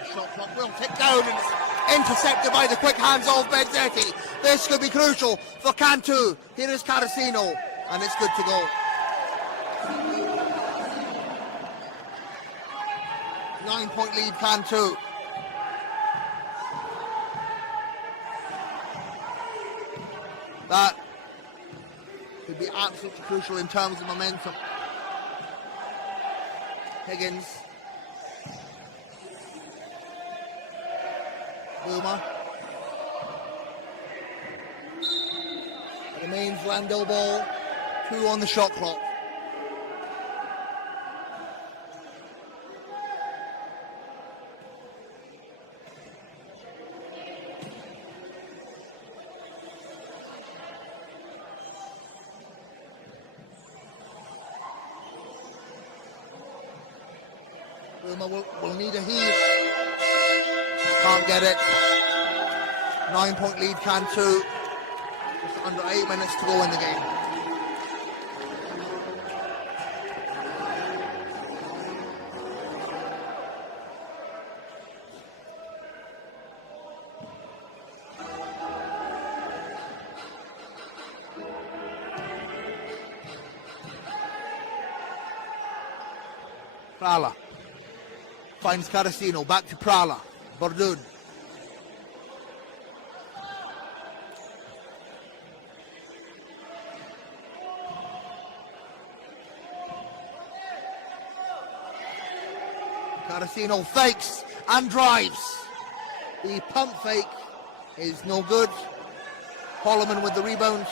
The shot clock will tick down and it's intercepted by the quick hands of Benzetti. This could be crucial for Cantú. Here is Carasino and it's good to go. 9-point lead Cantú. That could be absolutely crucial in terms of momentum. Higgins. Boomer. Remains Landil ball. 2 on the shot clock. Will need a heave. Can't get it. 9-point lead Cantú. Just under 8 minutes to go in the game. Prala. Finds Carasino, back to Prala. Bordoon. Carasino fakes and drives. The pump fake is no good. Holloman with the rebound.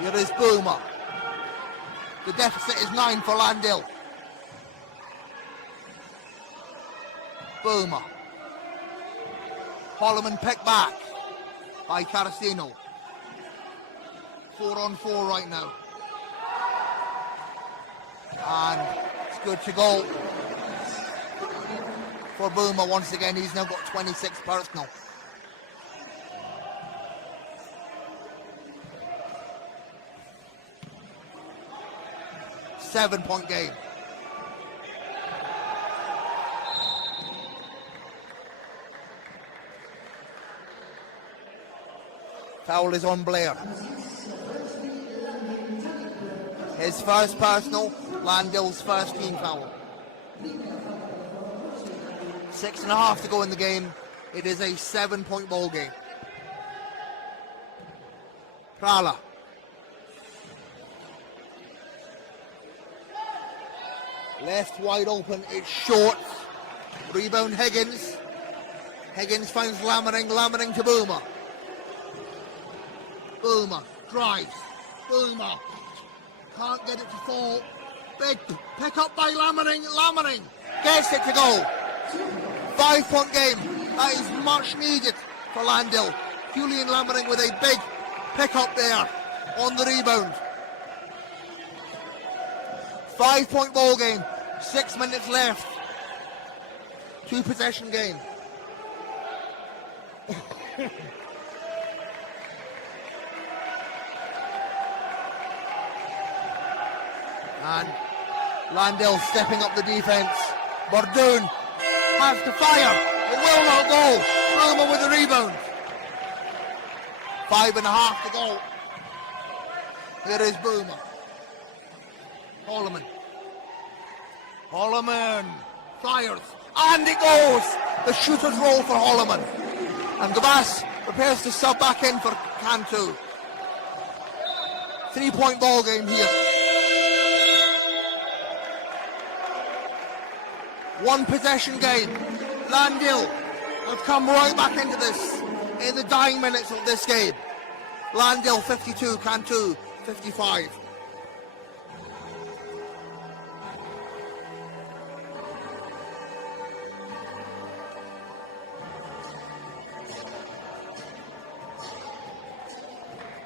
Here is Boomer. The deficit is 9 for Lahn-Dill. Boomer. Holloman picked back by Carasino. 4-on-4 right now. And it's good to go for Boomer once again. He's now got 26 personal. Seven-point game. Foul is on Blair. His first personal, Lahn-Dill's first team foul. 6.5 to go in the game. It is a 7-point ball game. Prala. Left wide open, it's short. Rebound Higgins. Higgins finds Lammering, Lammering to Boomer. Boomer drives. Boomer can't get it to fall. Big pick up by Lammering. Lammering gets it to go. 5-point game. That is much needed for Lahn-Dill. Julian Lammering with a big pick up there on the rebound. 5-point ball game. 6 minutes left. 2-possession game. And Lahn-Dill stepping up the defense. Bordoon has to fire. It will not go. Boomer with the rebound. 5.5 to go. Here is Boomer. Holloman. Holloman fires. And it goes. The shooter's roll for Holloman. And Gabas prepares to sub back in for Cantú. 3-point ball game here. One possession game. LAHN-DILL have come right back into this in the dying minutes of this game. LAHN-DILL 52, Cantú 55.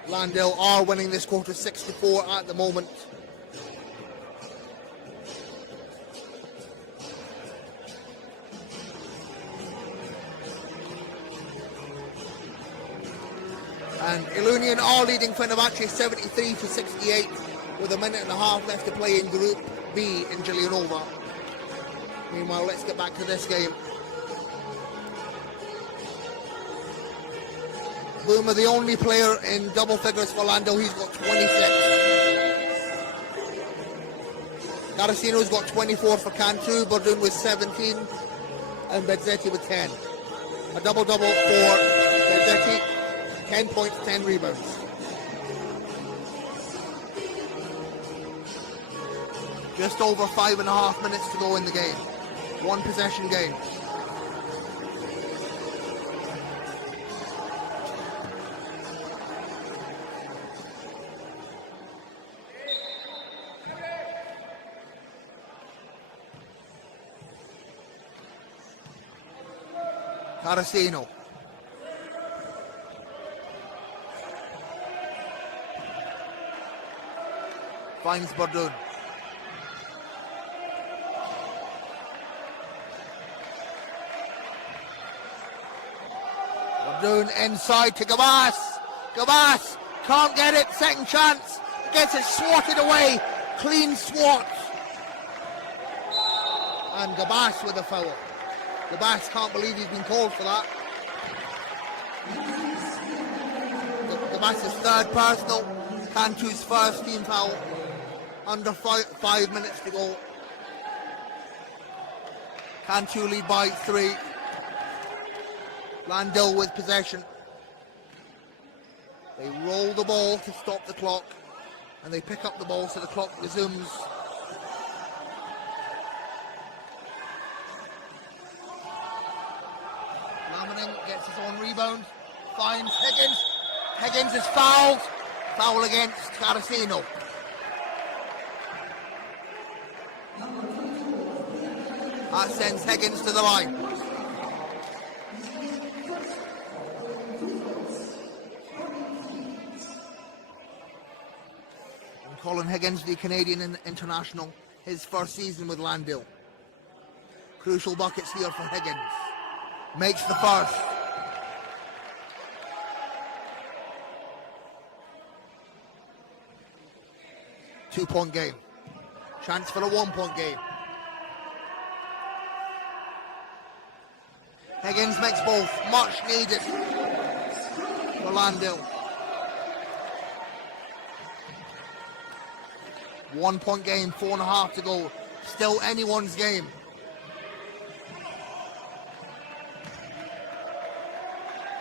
LAHN-DILL are winning this quarter 6-4 at the moment. And Ilunion are leading Fenerbahce 73-68 with a minute and a half left to play in Group B in Giulianova. Meanwhile, let's get back to this game. Boomer, the only player in double figures for LAHN-DILL, he's got 26. Carasino's got 24 for Cantú, Bordun with 17, and Bezzetti with 10. A double-double for Bezzetti, 10 points, 10 rebounds. Just over 5.5 minutes to go in the game. One possession game. Carasino. Finds Bordun. Bordun inside to Gabas. Gabas can't get it. Second chance. Gets it swatted away. Clean swat. And Gabas with a foul. Gabas can't believe he's been called for that. Gabas' third personal. Cantú's first team foul. Under 5 minutes to go. Cantú lead by 3. LAHN-DILL with possession. They roll the ball to stop the clock, and they pick up the ball so the clock resumes. Lamaning gets his own rebound, finds Higgins. Higgins is fouled. Foul against Carasino. That sends Higgins to the line. And Colin Higgins, the Canadian international, his first season with LAHN-DILL. Crucial buckets here for Higgins. Makes the first. Two-point game. Chance for a one-point game. Higgins makes both. Much needed for LAHN-DILL. 1 point game, 4.5 to go. Still anyone's game.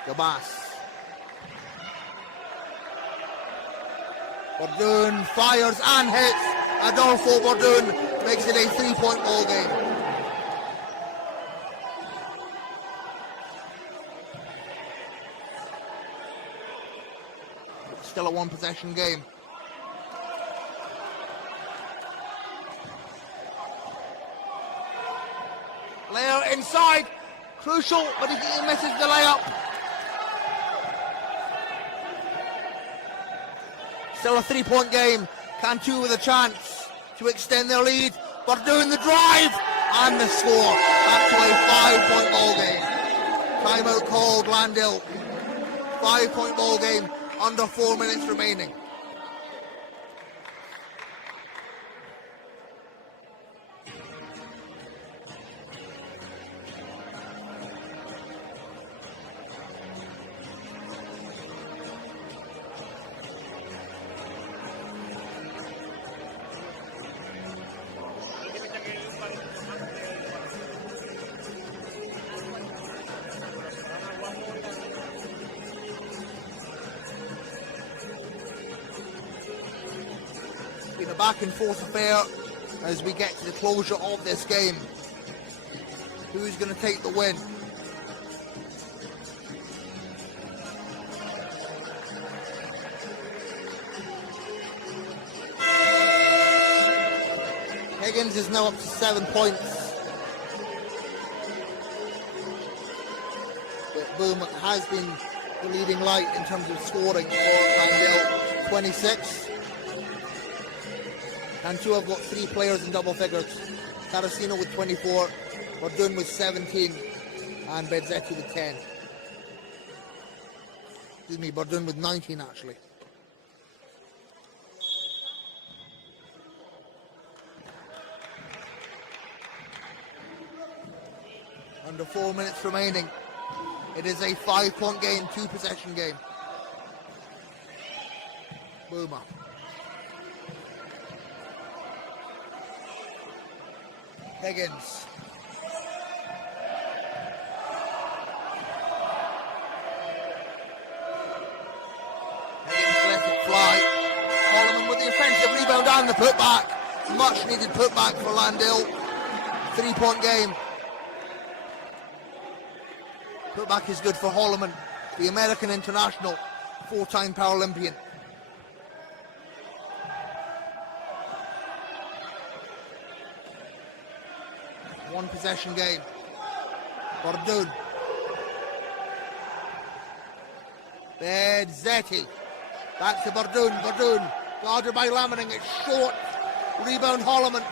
Gabas. Bordun fires and hits. Adolfo Bordun makes it a 3-point ball game. Still a one possession game. Layer inside. Crucial, but he misses the layup. Still a 3-point game. Cantú with a chance to extend their lead. Bordun the drive and the score. Back to a 5-point ball game. Timeout called, LAHN-DILL. 5-point ball game. Under 4 minutes remaining. Been a back and forth affair as we get to the closure of this game. who's going to take the win. Higgins is now up to 7 points. But Boom has been the leading light in terms of scoring for LAHN-DILL, 26. Cantú have got 3 players in double figures. Carasino with 24, Verdun with 17, and Bezzetti with 10. Excuse me, Verdun with 19 actually. Under 4 minutes remaining. It is a 5-point game, 2-possession game. Boomer. Higgins. Higgins lets it fly. Holloman with the offensive rebound and the putback. Much needed putback for LAHN-DILL. 3-point game. Putback is good for Holloman, the American international, 4-time Paralympian. One possession game. Verdun. Bezzetti. Back to Verdun. Verdun. Guarded by Lamening. It's short. Rebound Holloman.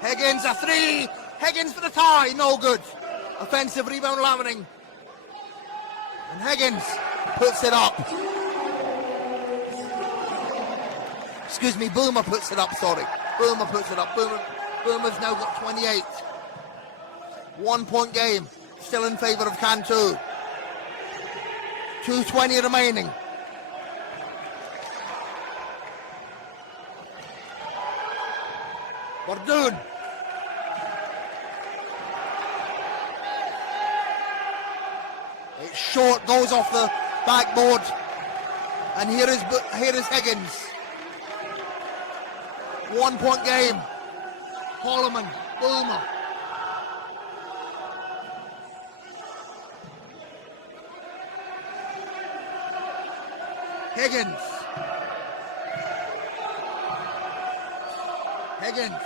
Higgins a 3. Higgins for the tie. No good. Offensive rebound Lamening. And Higgins puts it up. Excuse me, Boomer puts it up, sorry. Boomer puts it up. Boomer's now got 28. 1-point game. Still in favour of Cantú. 2:20 remaining. Verdun. It's short, goes off the backboard. And here is Higgins. 1-point game. Holloman, Boomer. Higgins. Higgins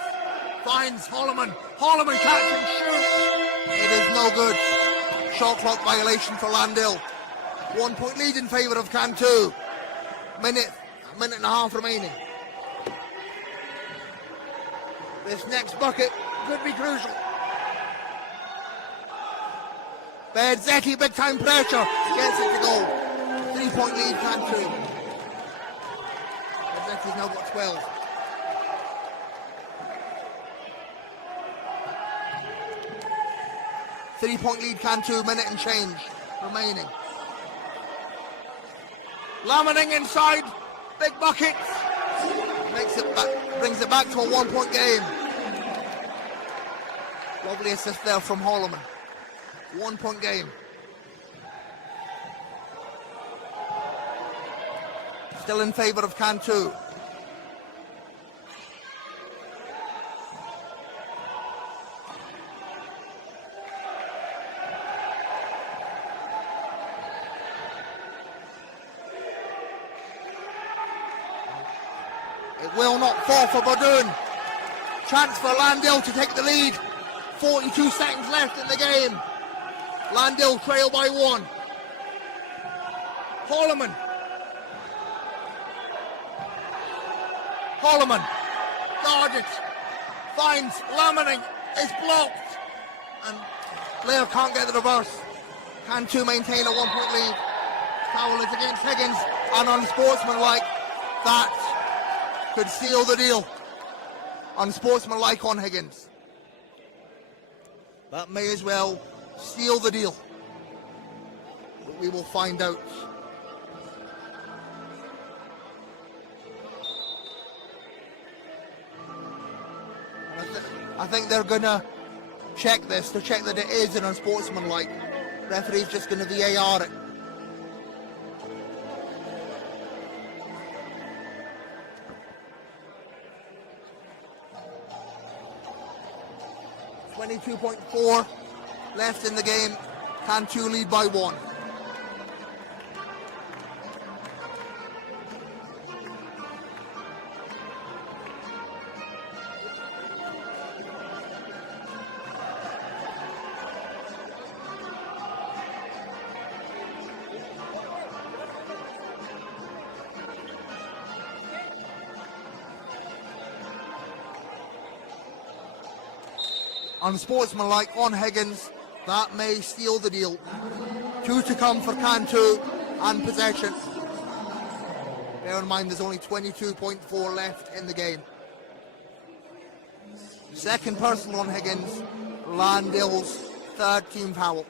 finds Holloman. Holloman catch and shoot. It is no good. Shot clock violation for LAHN-DILL. 1-point lead in favour of Cantú. A minute and a half remaining. This next bucket could be crucial. Bezzetti, big time pressure. Gets it to go. 3-point lead, Cantú. Bezzetti's now got 12. Three-point lead, Cantú, minute and change remaining. Lamening inside, big bucket. Brings it back to a 1-point game. Lovely assist there from Holloman. 1-point game. Still in favour of Cantú. It will not fall for Verdun. Chance for LAHN-DILL to take the lead. 42 seconds left in the game. LAHN-DILL trail by 1. Holloman. Holloman. Guarded. Finds Lamening. It's blocked. And Blair can't get the reverse. Cantú maintain a 1-point lead. Foul is against Higgins. And unsportsmanlike. That could seal the deal. Unsportsmanlike on Higgins. That may as well seal the deal. But we will find out. I think they're gonna check this to check that it is an unsportsmanlike. Referee's just gonna VAR it. 22.4 left in the game. Cantu lead by 1. Unsportsmanlike on Higgins, that may steal the deal. 2 to come for Cantu and possession. Bear in mind there's only 22.4 left in the game. Second personal on Higgins, LAHN-DILL's third team foul.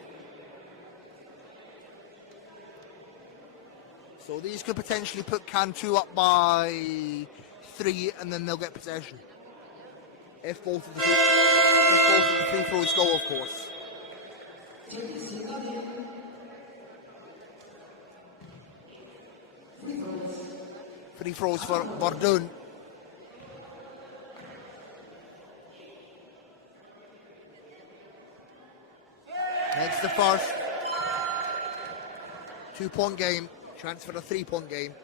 So these could potentially put Cantu up by 3 and then they'll get possession. If both of the free throws go, of course. Free throws for Verdun. Makes the first. 2-point game. Chance for a 3-point game.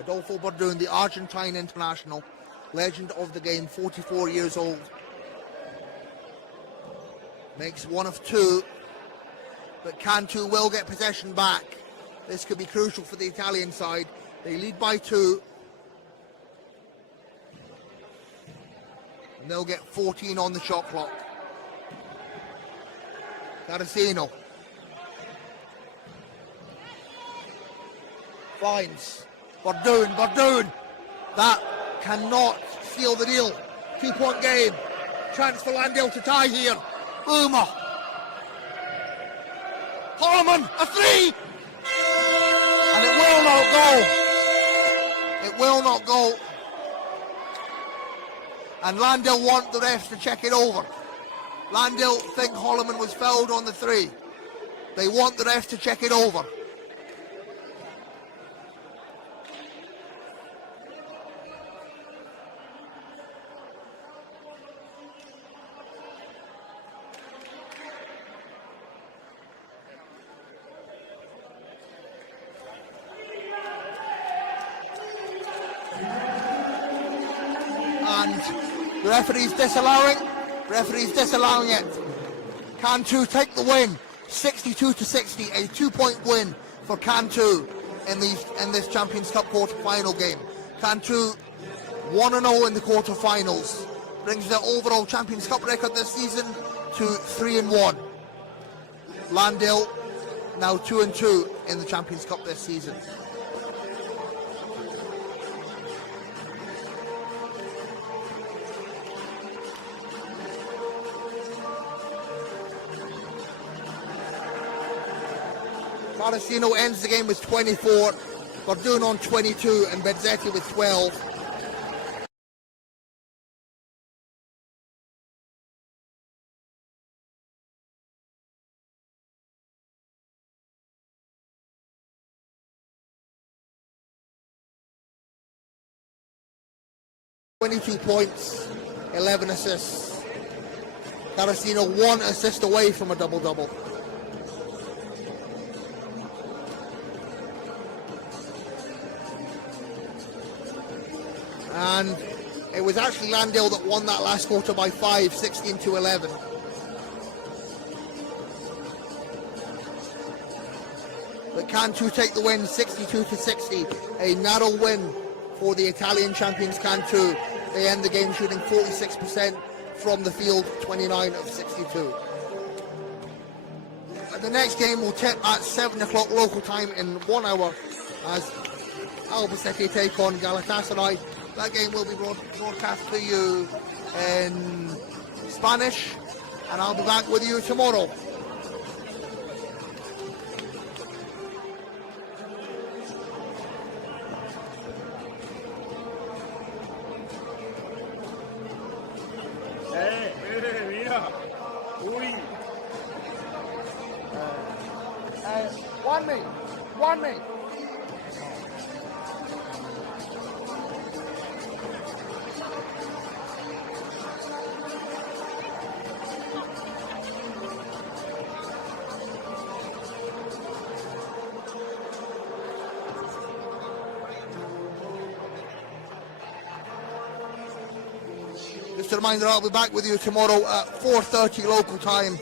Adolfo Verdun, the Argentine international. Legend of the game, 44 years old. Makes 1 of 2. But Cantu will get possession back. This could be crucial for the Italian side. They lead by 2. And they'll get 14 on the shot clock. Carasino. Finds. Verdun. That cannot seal the deal. 2-point game. Chance for LAHN-DILL to tie here. Boomer. Holloman, a 3! And it will not go. It will not go. And LAHN-DILL want the refs to check it over. LAHN-DILL think Holloman was fouled on the 3. They want the refs to check it over. And the referee's disallowing it. Cantu take the win, 62-60, a 2-point win for Cantu in this Champions Cup quarter-final game. Cantu 1-0 in the quarter-finals, brings their overall Champions Cup record this season to 3-1. LAHN-DILL now 2-2 in the Champions Cup this season. Carasino ends the game with 24, Verdun on 22 and Bezzetti with 12. ...22 points, 11 assists. Carasino 1 assist away from a double-double. And it was actually LAHN-DILL that won that last quarter by 5, 16-11. But Cantu take the win, 62-60, a narrow win for the Italian champions Cantu. They end the game shooting 46% from the field, 29 of 62. And the next game will tip at 7 o'clock local time in 1 hour as Albacete take on Galatasaray. That game will be broadcast to you in Spanish, and I'll be back with you tomorrow. Mira. Uy. One me. Just a reminder, I'll be back with you tomorrow at 4:30 local time